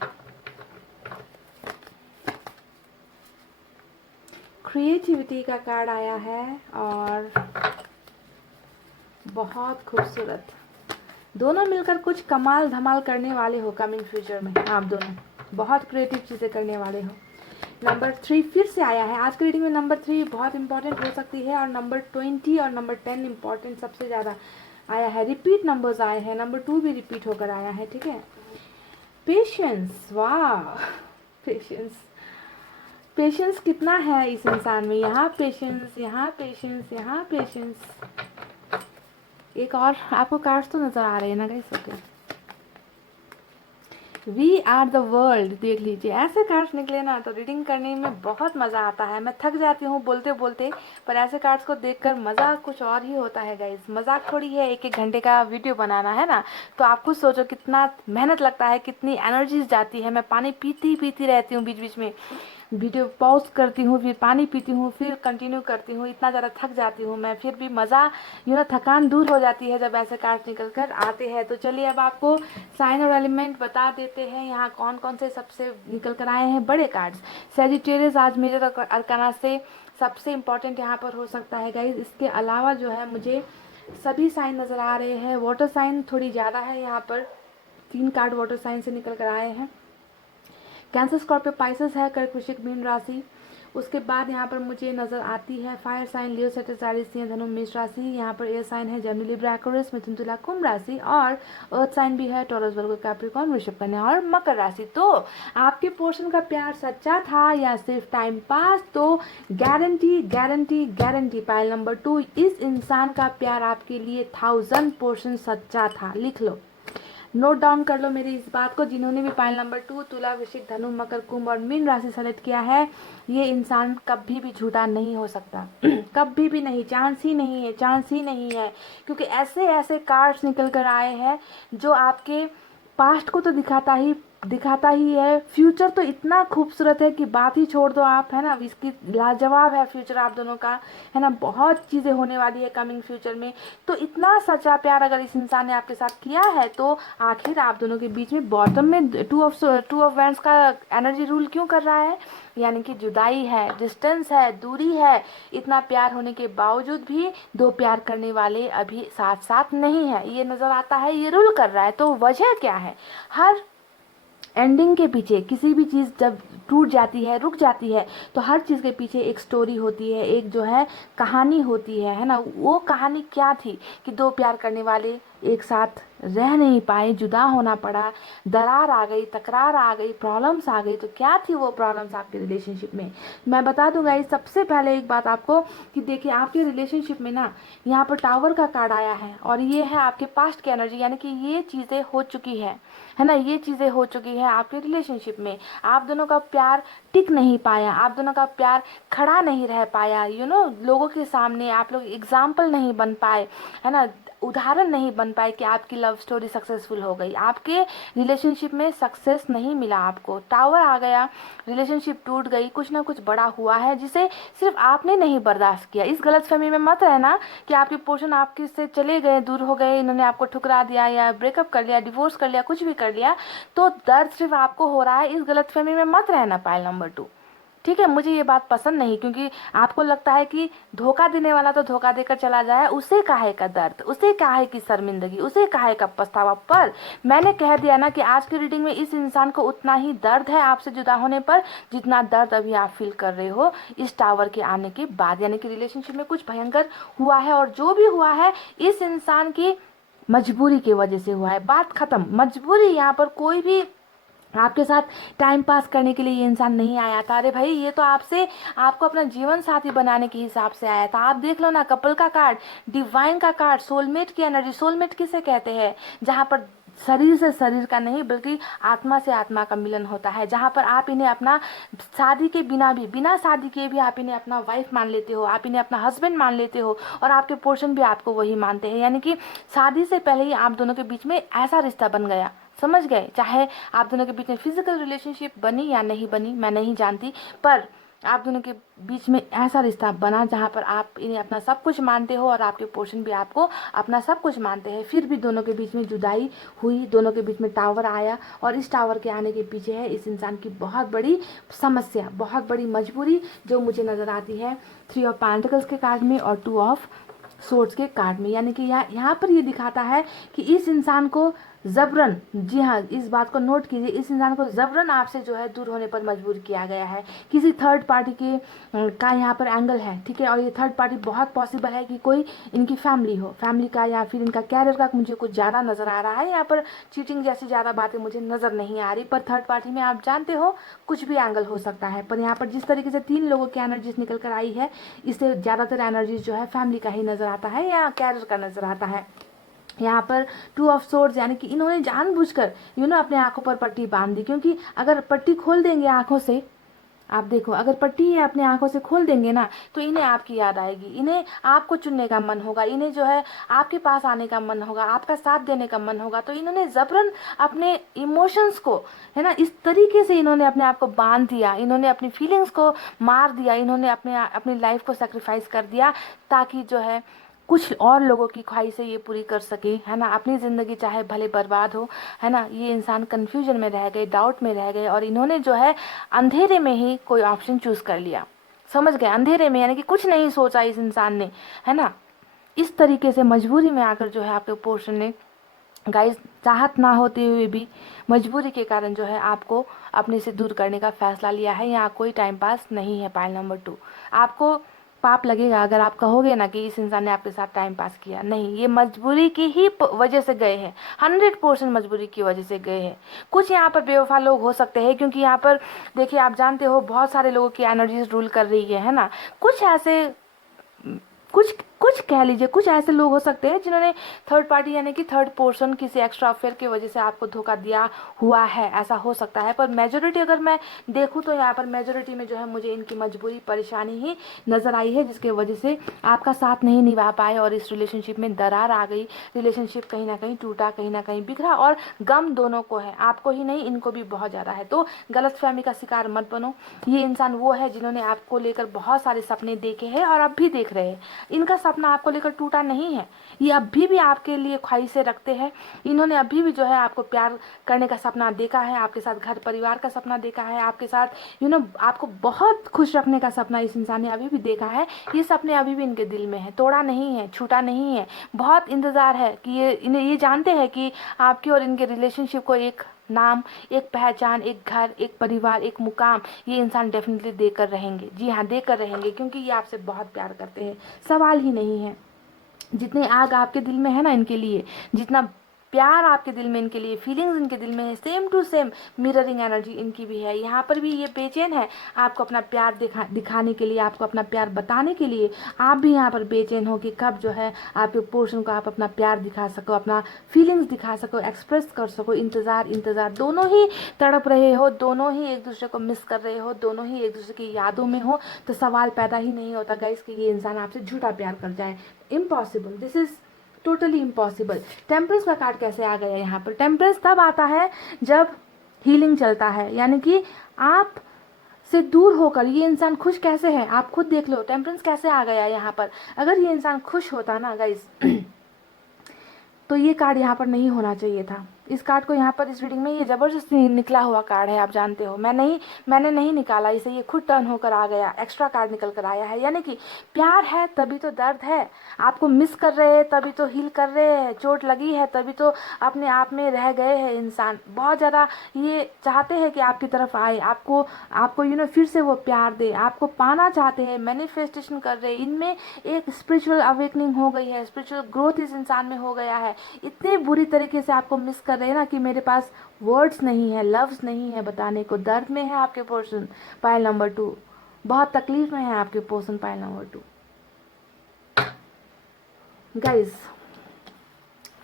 क्रिएटिविटी का कार्ड आया है और बहुत खूबसूरत। दोनों मिलकर कुछ कमाल धमाल करने वाले हो कमिंग फ्यूचर में। आप दोनों बहुत क्रिएटिव चीज़ें करने वाले हो। नंबर 3 फिर से आया है आज की रीडिंग में। नंबर 3 बहुत इंपॉर्टेंट हो सकती है, और नंबर 20 और नंबर 10 इंपॉर्टेंट सबसे ज़्यादा आया है। रिपीट नंबर्स आए हैं, नंबर 2 भी रिपीट होकर आया है, ठीक है। पेशेंस, वाह, पेशेंस, पेशेंस कितना है इस इंसान में। यहाँ पेशेंस, यहाँ पेशेंस, यहाँ पेशेंस। एक और आपको कार्ड्स तो नजर आ रहे हैं ना guys? Okay, we are the world, देख लीजिए। ऐसे कार्ड्स निकले ना तो रीडिंग करने में बहुत मज़ा आता है। मैं थक जाती हूँ बोलते बोलते, पर ऐसे कार्ड्स को देखकर मज़ा कुछ और ही होता है गाइस। मजाक थोड़ी है 1-1 घंटे का वीडियो बनाना, है ना? तो आप खुद सोचो कितना मेहनत लगता है, कितनी एनर्जीज जाती है। मैं पानी पीती पीती रहती हूँ बीच बीच में, वीडियो पॉज करती हूँ, फिर पानी पीती हूँ, फिर कंटिन्यू करती हूँ। इतना ज़्यादा थक जाती हूँ मैं, फिर भी मज़ा थकान दूर हो जाती है जब ऐसे कार्ड्स निकल कर आते हैं। तो चलिए अब आपको साइन और एलिमेंट बता देते हैं यहाँ कौन कौन से सबसे निकल कर आए हैं बड़े कार्ड्स। सेजिटेरियस आज मेजर अरकाना से सबसे इम्पॉर्टेंट यहाँ पर हो सकता है गाइज। इसके अलावा जो है मुझे सभी साइन नज़र आ रहे हैं। वाटर साइन थोड़ी ज़्यादा है यहाँ पर, 3 कार्ड वाटर साइन से निकल कर आए हैं। कैंसर, स्कॉर्पियो, पाइसेस है, कर्क, वृश्चिक, मीन राशि। उसके बाद यहाँ पर मुझे नज़र आती है फायर साइन लियो, सजिटेरियस, सिंह, धनु, मेष राशि। यहाँ पर एयर साइन है जेमिनी, लिब्रा, एक्वेरियस, मिथुन, तुला, कुंभ राशि, और अर्थ साइन भी है टॉरस, वर्गो, कैप्रिकॉर्न, वृषभ, कन्या और मकर राशि। तो आपके पोर्शन का प्यार सच्चा था या सिर्फ टाइम पास? तो guarantee guarantee guarantee pile number 2, इस इंसान का प्यार आपके लिए 1000% सच्चा था। लिख लो, नोट डाउन कर लो मेरी इस बात को। जिन्होंने भी पाइल नंबर 2 तुला, वृश्चिक, धनु, मकर, कुंभ और मीन राशि सेलेक्ट किया है, ये इंसान कभी भी झूठा नहीं हो सकता। कभी भी नहीं, चांस ही नहीं है, चांस ही नहीं है। क्योंकि ऐसे ऐसे कार्ड्स निकल कर आए हैं जो आपके पास्ट को तो दिखाता ही है, फ्यूचर तो इतना खूबसूरत है कि बात ही छोड़ दो आप, है ना। इसकी लाजवाब है फ्यूचर आप दोनों का, है ना। बहुत चीज़ें होने वाली है कमिंग फ्यूचर में। तो इतना सच्चा प्यार अगर इस इंसान ने आपके साथ किया है, तो आखिर आप दोनों के बीच में बॉटम में टू ऑफ वैंड्स का एनर्जी रूल क्यों कर रहा है? यानी कि जुदाई है, डिस्टेंस है, दूरी है। इतना प्यार होने के बावजूद भी दो प्यार करने वाले अभी साथ साथ नहीं है, ये नज़र आता है, ये रूल कर रहा है। तो वजह क्या है? हर एंडिंग के पीछे, किसी भी चीज़ जब टूट जाती है, रुक जाती है, तो हर चीज़ के पीछे एक स्टोरी होती है, एक जो है कहानी होती है ना। वो कहानी क्या थी कि दो प्यार करने वाले एक साथ रह नहीं पाए, जुदा होना पड़ा, दरार आ गई, तकरार आ गई, प्रॉब्लम्स आ गई। तो क्या थी वो प्रॉब्लम्स आपके रिलेशनशिप में? मैं बता दूंगा इस सबसे पहले एक बात आपको कि देखिए, आपके रिलेशनशिप में ना यहाँ पर टावर का कार्ड आया है, और ये है आपके पास्ट की एनर्जी। यानी कि ये चीज़ें हो चुकी है ना, ये चीज़ें हो चुकी है आपके रिलेशनशिप में। आप दोनों का प्यार टिक नहीं पाया, आप दोनों का प्यार खड़ा नहीं रह पाया, लोगों के सामने आप लोग एग्जाम्पल नहीं बन पाए, है ना, उदाहरण नहीं बन पाए कि आपकी लव स्टोरी सक्सेसफुल हो गई। आपके रिलेशनशिप में सक्सेस नहीं मिला, आपको टावर आ गया, रिलेशनशिप टूट गई, कुछ ना कुछ बड़ा हुआ है जिसे सिर्फ आपने नहीं बर्दाश्त किया। इस गलतफहमी में मत रहना कि आपके पोर्शन आपके से चले गए, दूर हो गए, इन्होंने आपको ठुकरा दिया या ब्रेकअप कर लिया, डिवोर्स कर लिया, कुछ भी कर लिया, तो दर्द सिर्फ आपको हो रहा है। इस गलतफहमी में मत रहना पाइल नंबर 2, ठीक है। मुझे ये बात पसंद नहीं, क्योंकि आपको लगता है कि धोखा देने वाला तो धोखा देकर चला जाए, उसे काहे का दर्द, उसे काहे की शर्मिंदगी, उसे काहे का पछतावा। पर मैंने कह दिया ना कि आज की रीडिंग में इस इंसान को उतना ही दर्द है आपसे जुदा होने पर, जितना दर्द अभी आप फील कर रहे हो इस टावर के आने के बाद। यानी कि रिलेशनशिप में कुछ भयंकर हुआ है, और जो भी हुआ है इस इंसान की मजबूरी की वजह से हुआ है। बात खत्म। मजबूरी, यहाँ पर कोई भी आपके साथ टाइम पास करने के लिए ये इंसान नहीं आया था। अरे भाई, ये तो आपको अपना जीवन साथी बनाने के हिसाब से आया था। आप देख लो ना, कपल का कार्ड, डिवाइन का कार्ड, सोलमेट की एनर्जी। सोलमेट किसे कहते हैं? जहाँ पर शरीर से शरीर का नहीं, बल्कि आत्मा से आत्मा का मिलन होता है, जहाँ पर आप इन्हें अपना शादी के बिना शादी के भी आप इन्हें अपना वाइफ मान लेते हो, आप इन्हें अपना हस्बैंड मान लेते हो, और आपके पोर्शन भी आपको वही मानते हैं। यानी कि शादी से पहले ही आप दोनों के बीच में ऐसा रिश्ता बन गया, समझ गए। चाहे आप दोनों के बीच में फिजिकल रिलेशनशिप बनी या नहीं बनी, मैं नहीं जानती, पर आप दोनों के बीच में ऐसा रिश्ता बना जहाँ पर आप इन्हें अपना सब कुछ मानते हो, और आपके पोर्शन भी आपको अपना सब कुछ मानते हैं। फिर भी दोनों के बीच में जुदाई हुई, दोनों के बीच में टावर आया, और इस टावर के आने के पीछे है इस इंसान की बहुत बड़ी समस्या, बहुत बड़ी मजबूरी, जो मुझे नज़र आती है 3 ऑफ पेंटिकल्स के कार्ड में और 2 ऑफ सोर्ड्स के कार्ड में। यानी कि यहाँ पर ये दिखाता है कि इस इंसान को जबरन, जी हाँ, इस बात को नोट कीजिए, इस इंसान को जबरन आपसे जो है दूर होने पर मजबूर किया गया है। किसी थर्ड पार्टी के का यहाँ पर एंगल है, ठीक है। और ये थर्ड पार्टी बहुत पॉसिबल है कि कोई इनकी फैमिली हो, फैमिली का या फिर इनका कैरियर का मुझे कुछ ज़्यादा नज़र आ रहा है। यहाँ पर चीटिंग जैसी ज़्यादा बातें मुझे नज़र नहीं आ रही, पर थर्ड पार्टी में आप जानते हो कुछ भी एंगल हो सकता है। पर यहाँ पर जिस तरीके से 3 लोगों की एनर्जीज निकल कर आई है, इससे ज़्यादातर एनर्जीज जो है फैमिली का ही नज़र आता है या कैरियर का नज़र आता है। यहाँ पर 2 ऑफ सोर्ड्स, यानी कि इन्होंने जानबूझकर अपने आंखों पर पट्टी बांध दी। क्योंकि अगर पट्टी खोल देंगे आंखों से, आप देखो, अगर पट्टी है अपने आंखों से खोल देंगे ना, तो इन्हें आपकी याद आएगी, इन्हें आपको चुनने का मन होगा, इन्हें जो है आपके पास आने का मन होगा, आपका साथ देने का मन होगा। तो इन्होंने जबरन अपने इमोशंस को, है ना, इस तरीके से इन्होंने अपने आप को बांध दिया, इन्होंने अपनी फीलिंग्स को मार दिया, इन्होंने अपनी लाइफ को सेक्रीफाइस कर दिया, ताकि जो है कुछ और लोगों की ख्वाहिशें ये पूरी कर सके, है ना। अपनी ज़िंदगी चाहे भले बर्बाद हो, है ना। ये इंसान कन्फ्यूजन में रह गए, डाउट में रह गए, और इन्होंने जो है अंधेरे में ही कोई ऑप्शन चूज़ कर लिया, समझ गए, अंधेरे में, यानी कि कुछ नहीं सोचा इस इंसान ने, है ना। इस तरीके से मजबूरी में आकर जो है आपके पोर्शन ने गाइस, चाहत ना होते हुए भी मजबूरी के कारण जो है आपको अपने से दूर करने का फैसला लिया है। यहाँ कोई टाइम पास नहीं है। पाइल नंबर 2, आपको पाप लगेगा अगर आप कहोगे ना कि इस इंसान ने आपके साथ टाइम पास किया। नहीं, ये मजबूरी की ही वजह से गए हैं, 100% मजबूरी की वजह से गए हैं। कुछ यहाँ पर बेवफा लोग हो सकते हैं, क्योंकि यहाँ पर देखिए, आप जानते हो बहुत सारे लोगों की एनर्जीज रूल कर रही है ना। कुछ ऐसे कुछ कुछ कह लीजिए, कुछ ऐसे लोग हो सकते हैं जिन्होंने थर्ड पार्टी यानी कि थर्ड पर्सन किसी एक्स्ट्रा अफेयर की वजह से आपको धोखा दिया हुआ है, ऐसा हो सकता है। पर मेजोरिटी अगर मैं देखूं तो यहाँ पर मेजोरिटी में जो है मुझे इनकी मजबूरी, परेशानी ही नजर आई है, जिसके वजह से आपका साथ नहीं निभा पाए और इस रिलेशनशिप में दरार आ गई। रिलेशनशिप कहीं ना कहीं टूटा, कहीं ना कहीं बिखरा, और गम दोनों को है, आपको ही नहीं इनको भी बहुत ज़्यादा है। तो गलतफहमी का शिकार मत बनो। ये इंसान वो है जिन्होंने आपको लेकर बहुत सारे सपने देखे हैं और अब भी देख रहे हैं। इनका सपना आपको लेकर टूटा नहीं है, ये अभी भी आपके लिए ख्वाहिशें रखते हैं। इन्होंने अभी भी जो है आपको प्यार करने का सपना देखा है, आपके साथ घर परिवार का सपना देखा है, आपके साथ आपको बहुत खुश रखने का सपना इस इंसान ने अभी भी देखा है। ये सपने अभी भी इनके दिल में है, तोड़ा नहीं है, छूटा नहीं है। बहुत इंतजार है कि ये जानते हैं कि आपकी और इनके रिलेशनशिप को एक नाम, एक पहचान, एक घर, एक परिवार, एक मुकाम ये इंसान डेफिनेटली देकर रहेंगे। जी हाँ, देकर रहेंगे, क्योंकि ये आपसे बहुत प्यार करते हैं, सवाल ही नहीं है। जितने आग आपके दिल में है ना इनके लिए, जितना प्यार आपके दिल में इनके लिए, फीलिंग्स इनके दिल में है, same to same mirroring energy इनकी भी है। यहाँ पर भी ये बेचैन है आपको अपना प्यार दिखाने के लिए, आपको अपना प्यार बताने के लिए। आप भी यहाँ पर बेचैन हो कि कब जो है आपके पोर्शन को आप अपना प्यार दिखा सको, अपना फीलिंग्स दिखा सको, एक्सप्रेस कर सको। इंतज़ार इंतज़ार, दोनों ही तड़प रहे हो, दोनों ही एक दूसरे को मिस कर रहे हो, दोनों ही एक दूसरे की यादों में हो। तो सवाल पैदा ही नहीं होता गाइस कि ये इंसान आपसे झूठा प्यार कर जाए। Impossible, this is totally impossible. Temperance का कार्ड कैसे आ गया यहाँ पर? टेम्परेंस तब आता है जब हीलिंग चलता है, यानी कि आप से दूर होकर ये इंसान खुश कैसे है आप खुद देख लो। टेम्परेंस कैसे आ गया यहाँ पर? अगर ये इंसान खुश होता ना गाइस तो ये कार्ड यहाँ पर नहीं होना चाहिए था। इस कार्ड को यहाँ पर इस रीडिंग में ये जबरदस्ती निकला हुआ कार्ड है, आप जानते हो। मैंने नहीं निकाला इसे, ये खुद टर्न होकर आ गया, एक्स्ट्रा कार्ड निकल कर आया है। यानी कि प्यार है तभी तो दर्द है, आपको मिस कर रहे हैं तभी तो हील कर रहे हैं, चोट लगी है तभी तो अपने आप में रह गए हैं इंसान। बहुत ज़्यादा ये चाहते हैं कि आपकी तरफ आए, आपको फिर से वो प्यार दे, आपको पाना चाहते हैं, मैनिफेस्टेशन कर रहे हैं। इनमें एक स्पिरिचुअल अवेकनिंग हो गई है, स्पिरिचुअल ग्रोथ इस इंसान में हो गया है। इतने बुरी तरीके से आपको मिस कर रहे हैं ना कि मेरे पास वर्ड्स नहीं है, लफ्ज नहीं है बताने को। दर्द में है आपके पर्सन पाइल नंबर 2, बहुत तकलीफ में है आपके पर्सन पाइल नंबर 2। गाइस,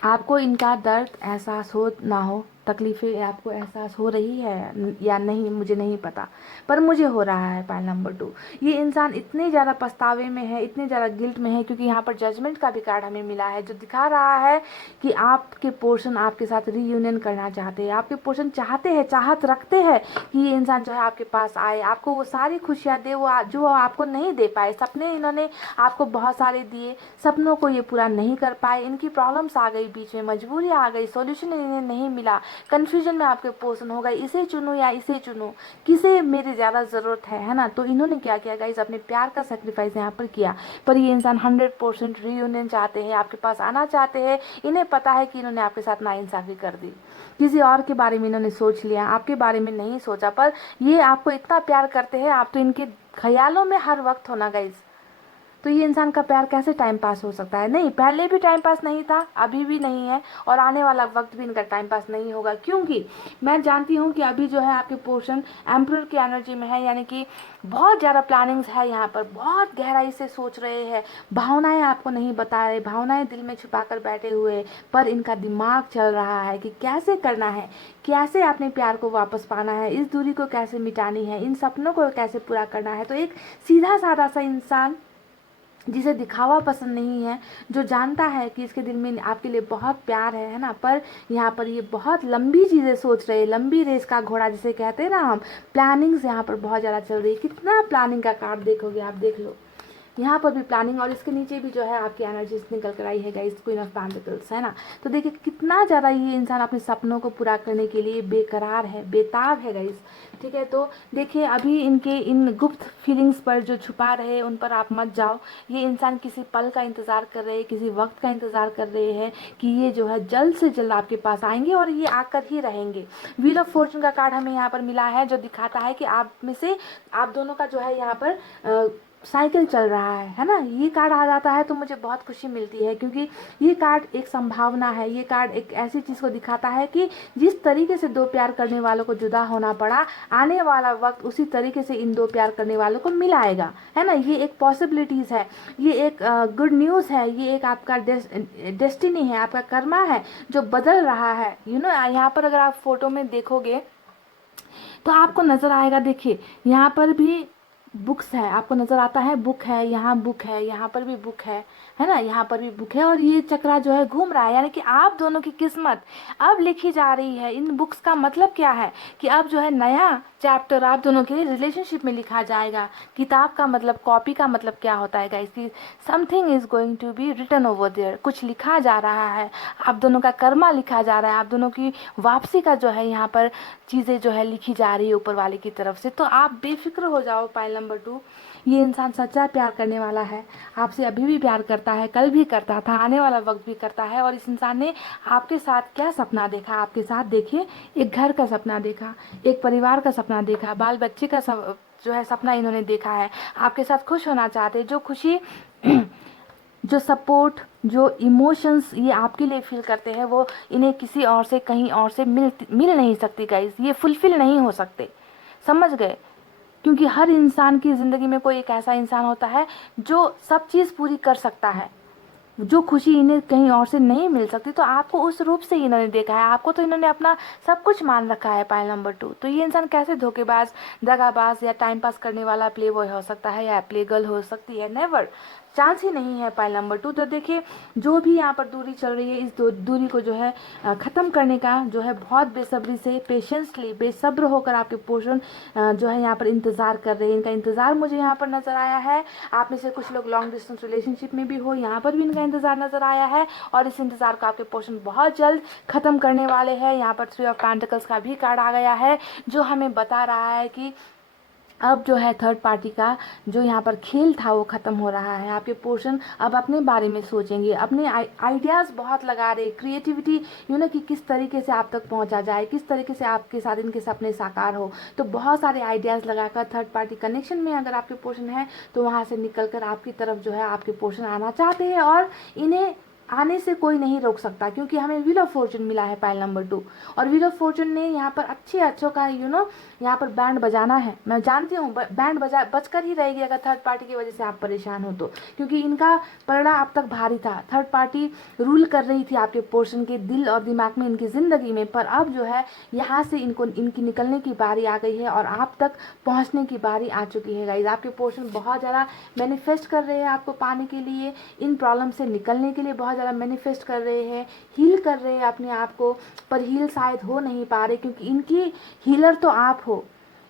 आपको इनका दर्द एहसास हो ना हो, तकलीफ़ें आपको एहसास हो रही है या नहीं मुझे नहीं पता, पर मुझे हो रहा है पाइल नंबर 2। ये इंसान इतने ज़्यादा पछतावे में है, इतने ज़्यादा गिल्ट में है, क्योंकि यहाँ पर जजमेंट का भी कार्ड हमें मिला है जो दिखा रहा है कि आपके पोर्शन आपके साथ रीयूनियन करना चाहते हैं। आपके पोर्शन चाहते हैं, चाहत रखते हैं कि ये इंसान जो है आपके पास आए, आपको वो सारी खुशियाँ दे वो जो आपको नहीं दे पाए। सपने इन्होंने आपको बहुत सारे दिए, सपनों को ये पूरा नहीं कर पाए। इनकी प्रॉब्लम्स आ गई बीच में, मजबूरी आ गई, सॉल्यूशन इन्हें नहीं मिला। कंफ्यूजन में आपके पर्सन हो गए, इसे चुनूं या इसे चुनूं, किसे मेरी ज़्यादा ज़रूरत है ना। तो इन्होंने क्या किया गाइस, अपने प्यार का सेक्रीफाइस यहाँ पर किया। पर ये इंसान 100% रीयूनियन चाहते हैं, आपके पास आना चाहते हैं। इन्हें पता है कि इन्होंने आपके साथ नाइंसाफ़ी कर दी, किसी और के बारे में इन्होंने सोच लिया, आपके बारे में नहीं सोचा। पर ये आपको इतना प्यार करते हैं, आप तो इनके ख्यालों में हर वक्त होना गाइस। तो ये इंसान का प्यार कैसे टाइम पास हो सकता है? नहीं, पहले भी टाइम पास नहीं था, अभी भी नहीं है, और आने वाला वक्त भी इनका टाइम पास नहीं होगा। क्योंकि मैं जानती हूँ कि अभी जो है आपके पोर्शन एम्परर की एनर्जी में है, यानी कि बहुत ज़्यादा प्लानिंग्स है यहाँ पर, बहुत गहराई से सोच रहे हैं, भावनाएं आपको नहीं बता रहे, भावनाएं दिल में छुपा कर बैठे हुए, पर इनका दिमाग चल रहा है कि कैसे करना है, कैसे अपने प्यार को वापस पाना है, इस दूरी को कैसे मिटानी है, इन सपनों को कैसे पूरा करना है। तो एक सीधा साधा सा इंसान जिसे दिखावा पसंद नहीं है, जो जानता है कि इसके दिल में आपके लिए बहुत प्यार है ना। पर यहाँ पर ये बहुत लंबी चीज़ें सोच रहे हैं, लंबी रेस का घोड़ा जिसे कहते हैं ना हम, प्लानिंग्स यहाँ पर बहुत ज़्यादा चल रही है। कितना प्लानिंग का कार्ड देखोगे आप, देख लो यहाँ पर भी प्लानिंग, और इसके नीचे भी जो है आपकी एनर्जीज निकल कर आई है गाइस, क्वीन ऑफ पेंटिकल्स, है ना। तो देखिए कितना ज़्यादा ये इंसान अपने सपनों को पूरा करने के लिए बेकरार है, बेताब है गाइस, ठीक है। तो देखिए अभी इनके इन गुप्त फीलिंग्स पर जो छुपा रहे उन पर आप मत जाओ। ये इंसान किसी पल का इंतज़ार कर रहे हैं, किसी वक्त का इंतज़ार कर रहे हैं कि ये जो है जल्द से जल्द आपके पास आएंगे और ये आकर ही रहेंगे। व्हील ऑफ फॉर्चून का कार्ड हमें यहाँ पर मिला है, जो दिखाता है कि आप में से आप दोनों का जो है यहाँ पर साइकिल चल रहा है ना। ये कार्ड आ जाता है तो मुझे बहुत खुशी मिलती है, क्योंकि ये कार्ड एक संभावना है, ये कार्ड एक ऐसी चीज़ को दिखाता है कि जिस तरीके से दो प्यार करने वालों को जुदा होना पड़ा, आने वाला वक्त उसी तरीके से इन दो प्यार करने वालों को मिलाएगा, है ना। ये एक पॉसिबिलिटीज़ है, ये एक गुड न्यूज़ है, ये एक आपका डेस्टिनी है, आपका कर्मा है जो बदल रहा है। यहाँ पर अगर आप फोटो में देखोगे तो आपको नज़र आएगा, देखिए यहाँ पर भी बुक्स है, आपको नज़र आता है, बुक है, यहाँ बुक है, यहाँ पर भी बुक है ना, यहाँ पर भी बुक है, और ये चक्रा जो है घूम रहा है, यानी कि आप दोनों की किस्मत अब लिखी जा रही है। इन बुक्स का मतलब क्या है कि अब जो है नया चैप्टर आप दोनों के रिलेशनशिप में लिखा जाएगा। किताब का मतलब, कॉपी का मतलब क्या होता है गाइस, कि something is going to be written over there, कुछ लिखा जा रहा है, आप दोनों का कर्मा लिखा जा रहा है, आप दोनों की वापसी का जो है यहाँ पर चीज़ें जो है लिखी जा रही है ऊपर वाले की तरफ से। तो आप बेफिक्र हो जाओ। पाइल नंबर 2, ये इंसान सच्चा प्यार करने वाला है, आपसे अभी भी प्यार करता है, कल भी करता था, आने वाला वक्त भी करता है। और इस इंसान ने आपके साथ क्या सपना देखा, आपके साथ देखिए एक घर का सपना देखा, एक परिवार का सपना देखा, बाल बच्चे का जो है सपना इन्होंने देखा है। आपके साथ खुश होना चाहते, जो खुशी जो सपोर्ट, जो इमोशंस ये आपके लिए फील करते हैं, वो इन्हें किसी और से, कहीं और से मिल नहीं सकती गाइस, ये फुलफिल नहीं हो सकते, समझ गए। क्योंकि हर इंसान की ज़िंदगी में कोई एक ऐसा इंसान होता है जो सब चीज़ पूरी कर सकता है, जो खुशी इन्हें कहीं और से नहीं मिल सकती। तो आपको उस रूप से इन्होंने देखा है, आपको तो इन्होंने अपना सब कुछ मान रखा है। पाइल नंबर 2, तो ये इंसान कैसे धोखेबाज, दगाबाज या टाइम पास करने वाला प्ले बॉय हो सकता है या प्ले गर्ल हो सकती है, नेवर, चांस ही नहीं है। पाइल नंबर 2, तो देखिए जो भी यहाँ पर दूरी चल रही है, इस दूरी को जो है ख़त्म करने का जो है बहुत बेसब्री से, पेशेंसली, बेसब्र होकर आपके पोर्शन जो है यहाँ पर इंतज़ार कर रहे हैं। इनका इंतज़ार मुझे यहाँ पर नज़र आया है। आप में से कुछ लोग लॉन्ग डिस्टेंस रिलेशनशिप में भी हो, यहाँ पर भी इनका इंतज़ार नज़र आया है, और इस इंतज़ार को आपके पोर्शन बहुत जल्द ख़त्म करने वाले हैं। यहाँ पर 3 ऑफ पेंटिकल्स का भी कार्ड आ गया है, जो हमें बता रहा है कि अब जो है थर्ड पार्टी का जो यहाँ पर खेल था वो ख़त्म हो रहा है। आपके पोर्शन अब अपने बारे में सोचेंगे, अपने आइडियाज़ बहुत लगा रहे, क्रिएटिविटी कि किस तरीके से आप तक पहुँचा जाए, किस तरीके से आपके साथ इनके सपने साकार हो। तो बहुत सारे आइडियाज़ लगाकर थर्ड पार्टी कनेक्शन में अगर आपके पोर्शन है तो वहाँ से निकल कर आपकी तरफ जो है आपके पोर्शन आना चाहते हैं, और इन्हें आने से कोई नहीं रोक सकता, क्योंकि हमें व्हील ऑफ फॉर्चून मिला है पाइल नंबर 2, और व्हील ऑफ फॉर्चून ने यहाँ पर अच्छों का यहाँ पर बैंड बजाना है। मैं जानती हूँ बैंड बजकर ही रहेगी अगर थर्ड पार्टी की वजह से आप परेशान हो तो, क्योंकि इनका पलड़ा अब तक भारी था। थर्ड पार्टी रूल कर रही थी आपके पोर्शन के दिल और दिमाग में, इनकी ज़िंदगी में, पर अब जो है यहाँ से इनकी निकलने की बारी आ गई है और आप तक पहुँचने की बारी आ चुकी है गाइज। आपके पोर्शन बहुत ज़्यादा मैनिफेस्ट कर रहे हैं आपको पाने के लिए, इन प्रॉब्लम से निकलने के लिए बहुत ज़्यादा मैनिफेस्ट कर रहे हैं, हील कर रहे हैं अपने आप को, पर हील शायद हो नहीं पा रहे, क्योंकि इनकी हीलर तो आप हो,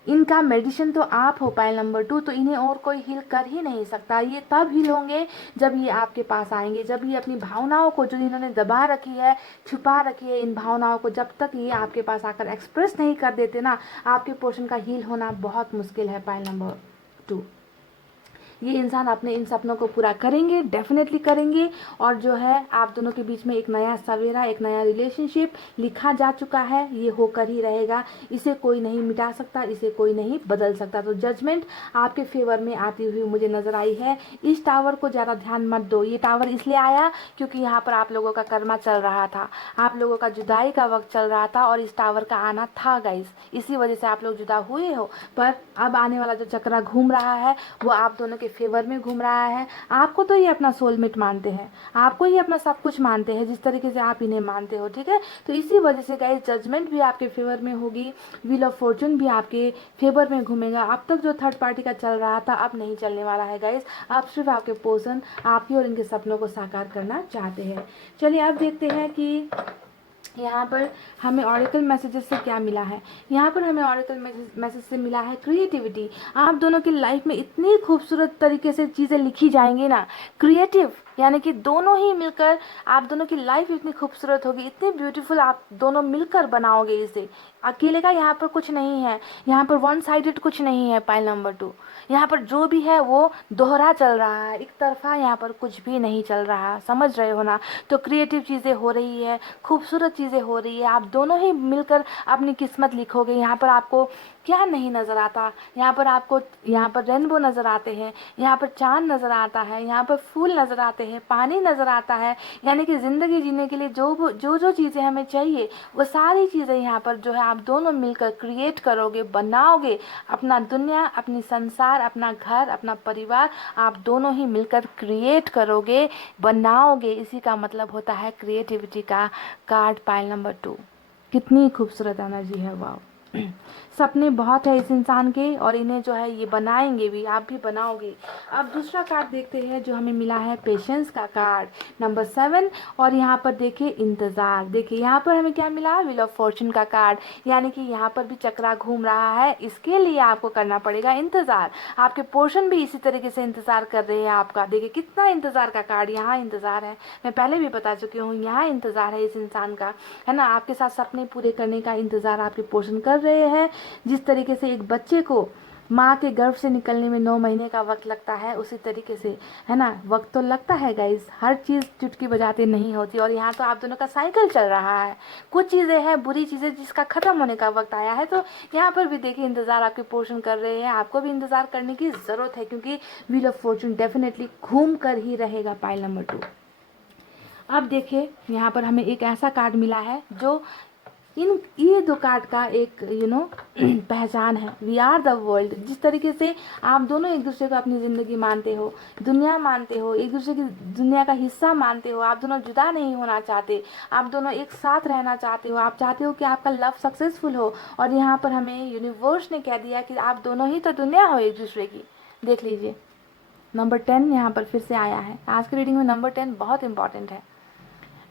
इनका मेडिसिन तो आप हो पाइल नंबर 2, तो इन्हें और कोई हील कर ही नहीं सकता। ये तब हील होंगे जब ये आपके पास आएंगे, जब ये अपनी भावनाओं को जो इन्होंने दबा रखी है, छुपा रखी है, इन भावनाओं को जब तक ये आपके पास आकर एक्सप्रेस नहीं कर देते ना, आपके पोर्शन का हील होना बहुत मुश्किल है। पाइल नंबर 2, ये इंसान अपने इन सपनों को पूरा करेंगे, डेफिनेटली करेंगे, और जो है आप दोनों के बीच में एक नया सवेरा, एक नया रिलेशनशिप लिखा जा चुका है, ये होकर ही रहेगा, इसे कोई नहीं मिटा सकता, इसे कोई नहीं बदल सकता। तो जजमेंट आपके फेवर में आती हुई मुझे नज़र आई है। इस टावर को ज़्यादा ध्यान मत दो, ये टावर इसलिए आया क्योंकि यहाँ पर आप लोगों का कर्मा चल रहा था, आप लोगों का जुदाई का वक्त चल रहा था, और इस टावर का आना था गाइस, इसी वजह से आप लोग जुदा हुए हो। पर अब आने वाला जो चक्रा घूम रहा है वो आप दोनों के फेवर में घूम रहा है। आपको तो ये अपना सोलमेट मानते हैं, आपको ये अपना सब कुछ मानते हैं, जिस तरीके से आप इन्हें मानते हो, ठीक है। तो इसी वजह से गाइस जजमेंट भी आपके फेवर में होगी, व्हील ऑफ फॉर्चून भी आपके फेवर में घूमेगा। अब तक जो थर्ड पार्टी का चल रहा था अब नहीं चलने वाला है गाइस, अब सिर्फ आपके पर्सन आपके और इनके सपनों को साकार करना चाहते हैं। चलिए अब देखते हैं कि यहाँ पर हमें ऑरेकल मैसेजेस से क्या मिला है, यहाँ पर हमें ऑरेकल मैसेज से मिला है क्रिएटिविटी। आप दोनों की लाइफ में इतनी खूबसूरत तरीके से चीज़ें लिखी जाएंगी ना, क्रिएटिव, यानी कि दोनों ही मिलकर आप दोनों की लाइफ इतनी खूबसूरत होगी, इतनी ब्यूटीफुल आप दोनों मिलकर बनाओगे इसे। अकेले का यहाँ पर कुछ नहीं है, यहाँ पर वन साइडेड कुछ नहीं है। पाइल नंबर 2, यहाँ पर जो भी है वो दोहरा चल रहा है, एक तरफा यहाँ पर कुछ भी नहीं चल रहा, समझ रहे हो ना। तो क्रिएटिव चीज़ें हो रही है, खूबसूरत चीज़ें हो रही है, आप दोनों ही मिलकर अपनी किस्मत लिखोगे। यहाँ पर आपको क्या नहीं नज़र आता, यहाँ पर आपको, यहाँ पर रेनबो नज़र आते हैं, यहाँ पर चांद नज़र आता है, यहाँ पर फूल नज़र आते हैं, पानी नज़र आता है, यानी कि ज़िंदगी जीने के लिए जो चीज़ें हमें चाहिए वो सारी चीज़ें यहाँ पर जो है आप दोनों मिलकर क्रिएट करोगे, बनाओगे। अपना दुनिया, अपनी संसार, अपना घर, अपना परिवार आप दोनों ही मिलकर क्रिएट करोगे, बनाओगे। इसी का मतलब होता है क्रिएटिविटी का कार्ड, पाइल नंबर 2। कितनी खूबसूरत एनर्जी है, वाह। सपने बहुत है इस इंसान के और इन्हें जो है ये बनाएंगे भी, आप भी बनाओगे। अब दूसरा कार्ड देखते हैं जो हमें मिला है पेशेंस का कार्ड, नंबर 7। और यहाँ पर देखिए इंतज़ार, देखिए यहाँ पर हमें क्या मिला है, व्हील ऑफ फॉर्चून का कार्ड, यानी कि यहाँ पर भी चक्रा घूम रहा है, इसके लिए आपको करना पड़ेगा इंतज़ार। आपके पोर्शन भी इसी तरीके से इंतज़ार कर रहे हैं आपका। देखिए कितना इंतज़ार का कार्ड, यहाँ इंतज़ार है, मैं पहले भी बता चुकी हूँ, यहाँ इंतज़ार है इस इंसान का, है ना। आपके साथ सपने पूरे करने का इंतज़ार आपके पोर्शन कर रहे हैं। जिस तरीके से एक बच्चे को माँ के गर्भ से निकलने में 9 महीने का वक्त लगता है, उसी तरीके से, है ना, वक्त तो लगता है गाइस, हर चीज़ चुटकी बजाते नहीं होती। और यहाँ तो आप दोनों का साइकिल चल रहा है, कुछ चीज़ें हैं बुरी चीज़ें जिसका ख़त्म होने का वक्त आया है। तो यहाँ पर भी देखिए इंतज़ार आपके पोर्शन कर रहे हैं, आपको भी इंतज़ार करने की ज़रूरत है, क्योंकि व्हील ऑफ फॉर्चून डेफिनेटली घूम कर ही रहेगा, पाइल नंबर 2। अब देखिए यहाँ पर हमें एक ऐसा कार्ड मिला है जो ये दो कार्ड का एक पहचान है, वी आर द वर्ल्ड। जिस तरीके से आप दोनों एक दूसरे को अपनी ज़िंदगी मानते हो, दुनिया मानते हो, एक दूसरे की दुनिया का हिस्सा मानते हो, आप दोनों जुदा नहीं होना चाहते, आप दोनों एक साथ रहना चाहते हो, आप चाहते हो कि आपका लव सक्सेसफुल हो। और यहाँ पर हमें यूनिवर्स ने कह दिया कि आप दोनों ही तो दुनिया हो एक दूसरे की। देख लीजिए नंबर 10 यहाँ पर फिर से आया है। आज की रीडिंग में नंबर 10 बहुत इंपॉर्टेंट है।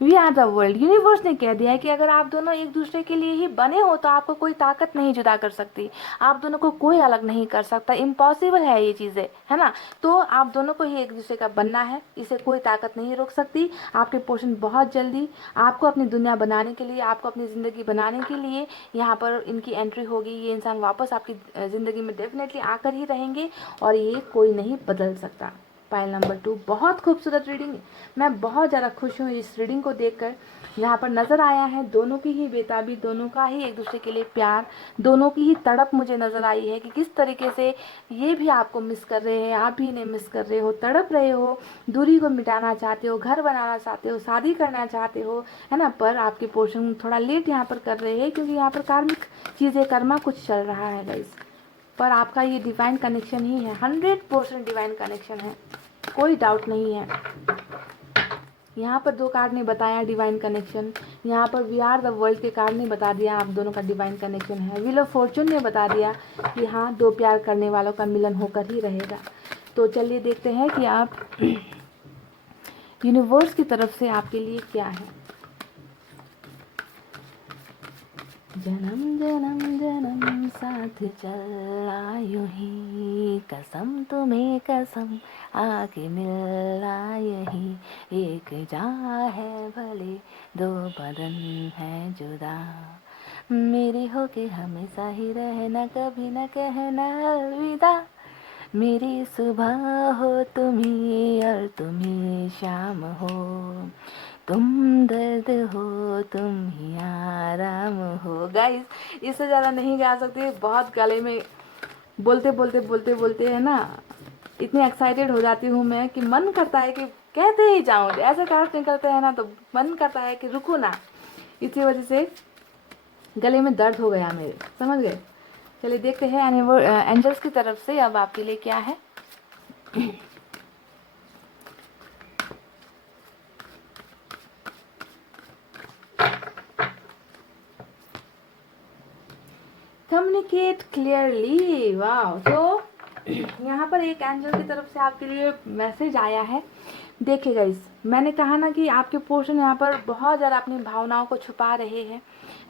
We are the world, universe ने कह दिया है कि अगर आप दोनों एक दूसरे के लिए ही बने हो तो आपको कोई ताकत नहीं जुदा कर सकती, आप दोनों को कोई अलग नहीं कर सकता, इम्पॉसिबल है ये चीज़ें, है ना। तो आप दोनों को ही एक दूसरे का बनना है, इसे कोई ताकत नहीं रोक सकती। आपके पोर्शन बहुत जल्दी आपको अपनी दुनिया बनाने के लिए, आपको अपनी ज़िंदगी बनाने के लिए यहाँ पर इनकी एंट्री होगी। ये इंसान वापस आपकी ज़िंदगी में डेफिनेटली आकर ही रहेंगे और ये कोई नहीं बदल सकता। पाइल नंबर 2, बहुत खूबसूरत रीडिंग, मैं बहुत ज़्यादा खुश हूँ इस रीडिंग को देखकर। यहाँ पर नज़र आया है दोनों की ही बेताबी, दोनों का ही एक दूसरे के लिए प्यार, दोनों की ही तड़प मुझे नज़र आई है कि किस तरीके से ये भी आपको मिस कर रहे हैं, आप भी इन्हें मिस कर रहे हो, तड़प रहे हो, दूरी को मिटाना चाहते हो, घर बनाना चाहते हो, शादी करना चाहते हो, है ना। पर आपके पोर्शन थोड़ा लेट यहाँ पर कर रहे हैं क्योंकि यहाँ पर कार्मिक चीज़ें, कर्मा कुछ चल रहा है गाइस। पर आपका ये डिवाइन कनेक्शन ही है, 100% डिवाइन कनेक्शन है, कोई डाउट नहीं है। यहाँ पर 2 कार्ड ने बताया डिवाइन कनेक्शन, यहाँ पर वी आर द वर्ल्ड के कार्ड ने बता दिया आप दोनों का डिवाइन कनेक्शन है। व्हील ऑफ फॉर्चून ने बता दिया कि हाँ, 2 प्यार करने वालों का मिलन होकर ही रहेगा। तो चलिए देखते हैं कि आप यूनिवर्स की तरफ से आपके लिए क्या है। जन्म जन्म जन्म साथ चला यूं ही, कसम तुम्हें कसम आके मिलना यही, एक जहाँ है भले 2 बदन है जुदा, मेरी हो के हमेशा ही रहना, कभी न कहना अलविदा, मेरी सुबह हो तुम्ही और तुम्ही शाम हो, तुम दर्द हो तुम ही आराम हो। गाइस इससे ज़्यादा नहीं गा सकते, बहुत गले में बोलते है ना, इतनी एक्साइटेड हो जाती हूँ मैं कि मन करता है कि कहते ही जाऊँ। ऐसे कार्ड निकलते हैं ना तो मन करता है कि रुको ना, इसी वजह से गले में दर्द हो गया मेरे, समझ गए। चलिए देखते हैं एंजल्स की तरफ से अब आपके लिए क्या है। कम्युनिकेट क्लियरली, वाह। तो यहाँ पर एक एंजल की तरफ से आपके लिए मैसेज आया है, देखिए गाइस, मैंने कहा ना कि आपके पोर्शन यहाँ पर बहुत ज़्यादा अपनी भावनाओं को छुपा रहे हैं,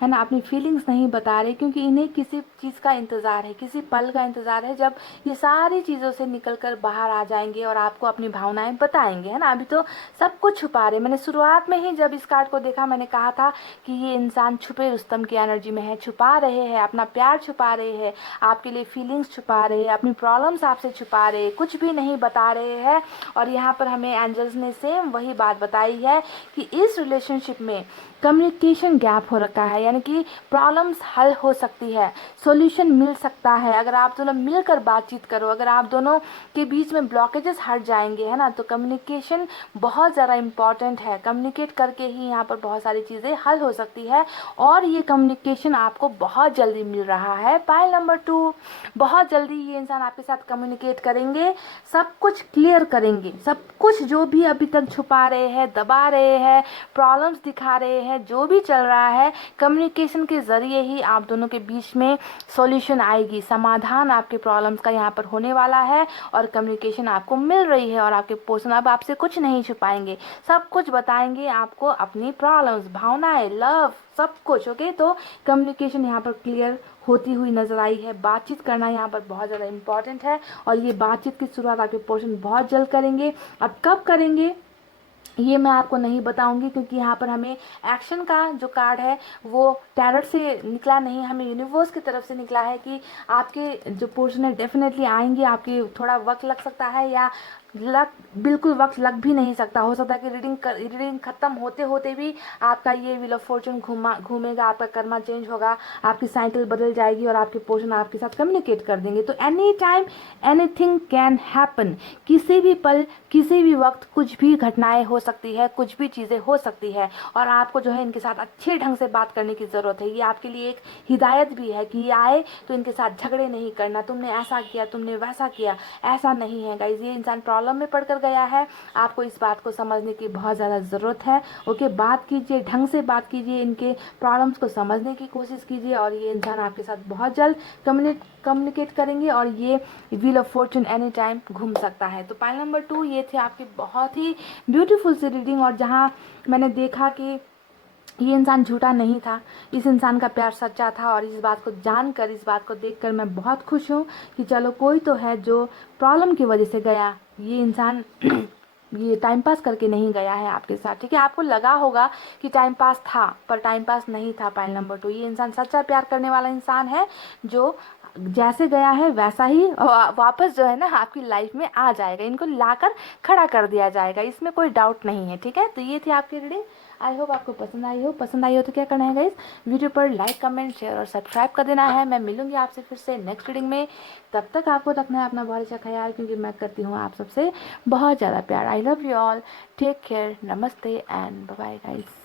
है ना, अपनी फीलिंग्स नहीं बता रहे, क्योंकि इन्हें किसी चीज़ का इंतज़ार है, किसी पल का इंतज़ार है जब ये सारी चीज़ों से निकल कर बाहर आ जाएंगे और आपको अपनी भावनाएं बताएंगे, है ना। अभी तो सब कुछ छुपा रहे। मैंने शुरुआत में ही जब इस कार्ड को देखा मैंने कहा था कि ये इंसान छुपे रुस्तम की एनर्जी में है, छुपा रहे हैं अपना प्यार, छुपा रहे हैं आपके लिए फीलिंग्स, छुपा रहे हैं अपनी प्रॉब्लम्स आपसे छुपा रहे हैं, कुछ भी नहीं बता रहे हैं। और यहाँ पर हमें एंजल्स ने सेम वही बात बताई है कि इस रिलेशनशिप में कम्युनिकेशन गैप हो रखा है, यानी कि प्रॉब्लम्स हल हो सकती है, सॉल्यूशन मिल सकता है अगर आप दोनों मिलकर बातचीत करो, अगर आप दोनों के बीच में ब्लॉकेजेस हट जाएंगे, है ना। तो कम्युनिकेशन बहुत ज़्यादा इम्पॉर्टेंट है, कम्युनिकेट करके ही यहाँ पर बहुत सारी चीज़ें हल हो सकती है और ये कम्युनिकेशन आपको बहुत जल्दी मिल रहा है। पाइल नंबर 2, बहुत जल्दी ये इंसान आपके साथ कम्युनिकेट करेंगे, सब कुछ क्लियर करेंगे, सब कुछ जो भी अभी तक छुपा रहे हैं, दबा रहे हैं, प्रॉब्लम्स दिखा रहे हैं, जो भी चल रहा है, कम्युनिकेशन के ज़रिए ही आप दोनों के बीच में सॉल्यूशन आएगी, समाधान आपके प्रॉब्लम्स का यहाँ पर होने वाला है और कम्युनिकेशन आपको मिल रही है और आपके पर्सन अब आपसे कुछ नहीं छुपाएंगे, सब कुछ बताएंगे आपको, अपनी प्रॉब्लम्स, भावनाएं, लव, सब कुछ। ओके, तो कम्युनिकेशन यहाँ पर क्लियर होती हुई नजर आई है। बातचीत करना यहाँ पर बहुत ज़्यादा इंपॉर्टेंट है और ये बातचीत की शुरुआत आपके पर्सन बहुत जल्द करेंगे। अब कब करेंगे ये मैं आपको नहीं बताऊंगी, क्योंकि यहाँ पर हमें एक्शन का जो कार्ड है वो टैरट से निकला नहीं, हमें यूनिवर्स की तरफ से निकला है कि आपके जो पोर्शन है डेफिनेटली आएंगे, आपके थोड़ा वक्त लग सकता है या लग, बिल्कुल वक्त लग भी नहीं सकता, हो सकता है कि रीडिंग खत्म होते होते भी आपका ये व्हील ऑफ फॉर्चून घूमेगा, आपका कर्मा चेंज होगा, आपकी साइकिल बदल जाएगी और आपके पोर्शन आपके साथ कम्युनिकेट कर देंगे। तो any time anything can happen, किसी भी पल, किसी भी वक्त कुछ भी घटनाएं हो सकती है, कुछ भी चीज़ें हो सकती है और आपको जो है इनके साथ अच्छे ढंग से बात करने की ज़रूरत है। ये आपके लिए एक हिदायत भी है कि ये आए तो इनके साथ झगड़े नहीं करना, तुमने ऐसा किया, तुमने वैसा किया, ऐसा नहीं है गाइज। ये इंसान प्रॉब्लम में पड़कर गया है, आपको इस बात को समझने की बहुत ज़्यादा ज़रूरत है। ओके, बात कीजिए, ढंग से बात कीजिए, इनके प्रॉब्लम्स को समझने की कोशिश कीजिए और ये इंसान आपके साथ बहुत जल्द कम्युनिकेट करेंगे और ये wheel of Fortune any time घूम सकता है। तो पाइल नंबर 2 ये थे आपकी बहुत ही ब्यूटीफुल सी रीडिंग, और जहाँ मैंने देखा कि ये इंसान झूठा नहीं था, इस इंसान का प्यार सच्चा था और इस बात को जानकर, इस बात को देखकर मैं बहुत खुश हूँ कि चलो कोई तो है जो प्रॉब्लम की वजह से गया, ये इंसान ये टाइम पास करके नहीं गया है आपके साथ। ठीक है, आपको लगा होगा कि टाइम पास था पर टाइम पास नहीं था। पाइल नंबर 2 ये इंसान सच्चा प्यार करने वाला इंसान है जो जैसे गया है वैसा ही वापस जो है ना आपकी लाइफ में आ जाएगा, इनको लाकर खड़ा कर दिया जाएगा, इसमें कोई डाउट नहीं है। ठीक है, तो ये थी आपकी रीडिंग। आई होप आपको पसंद आई हो तो क्या करना है गाइस, वीडियो पर लाइक, कमेंट, शेयर और सब्सक्राइब कर देना है। मैं मिलूंगी आपसे फिर से नेक्स्ट रीडिंग में, तब तक आपको रखना है अपना बहुत अच्छा ख्याल, क्योंकि मैं करती हूँ आप सबसे बहुत ज़्यादा प्यार। I love you all, take care, नमस्ते एंड बाय बाय गाइस।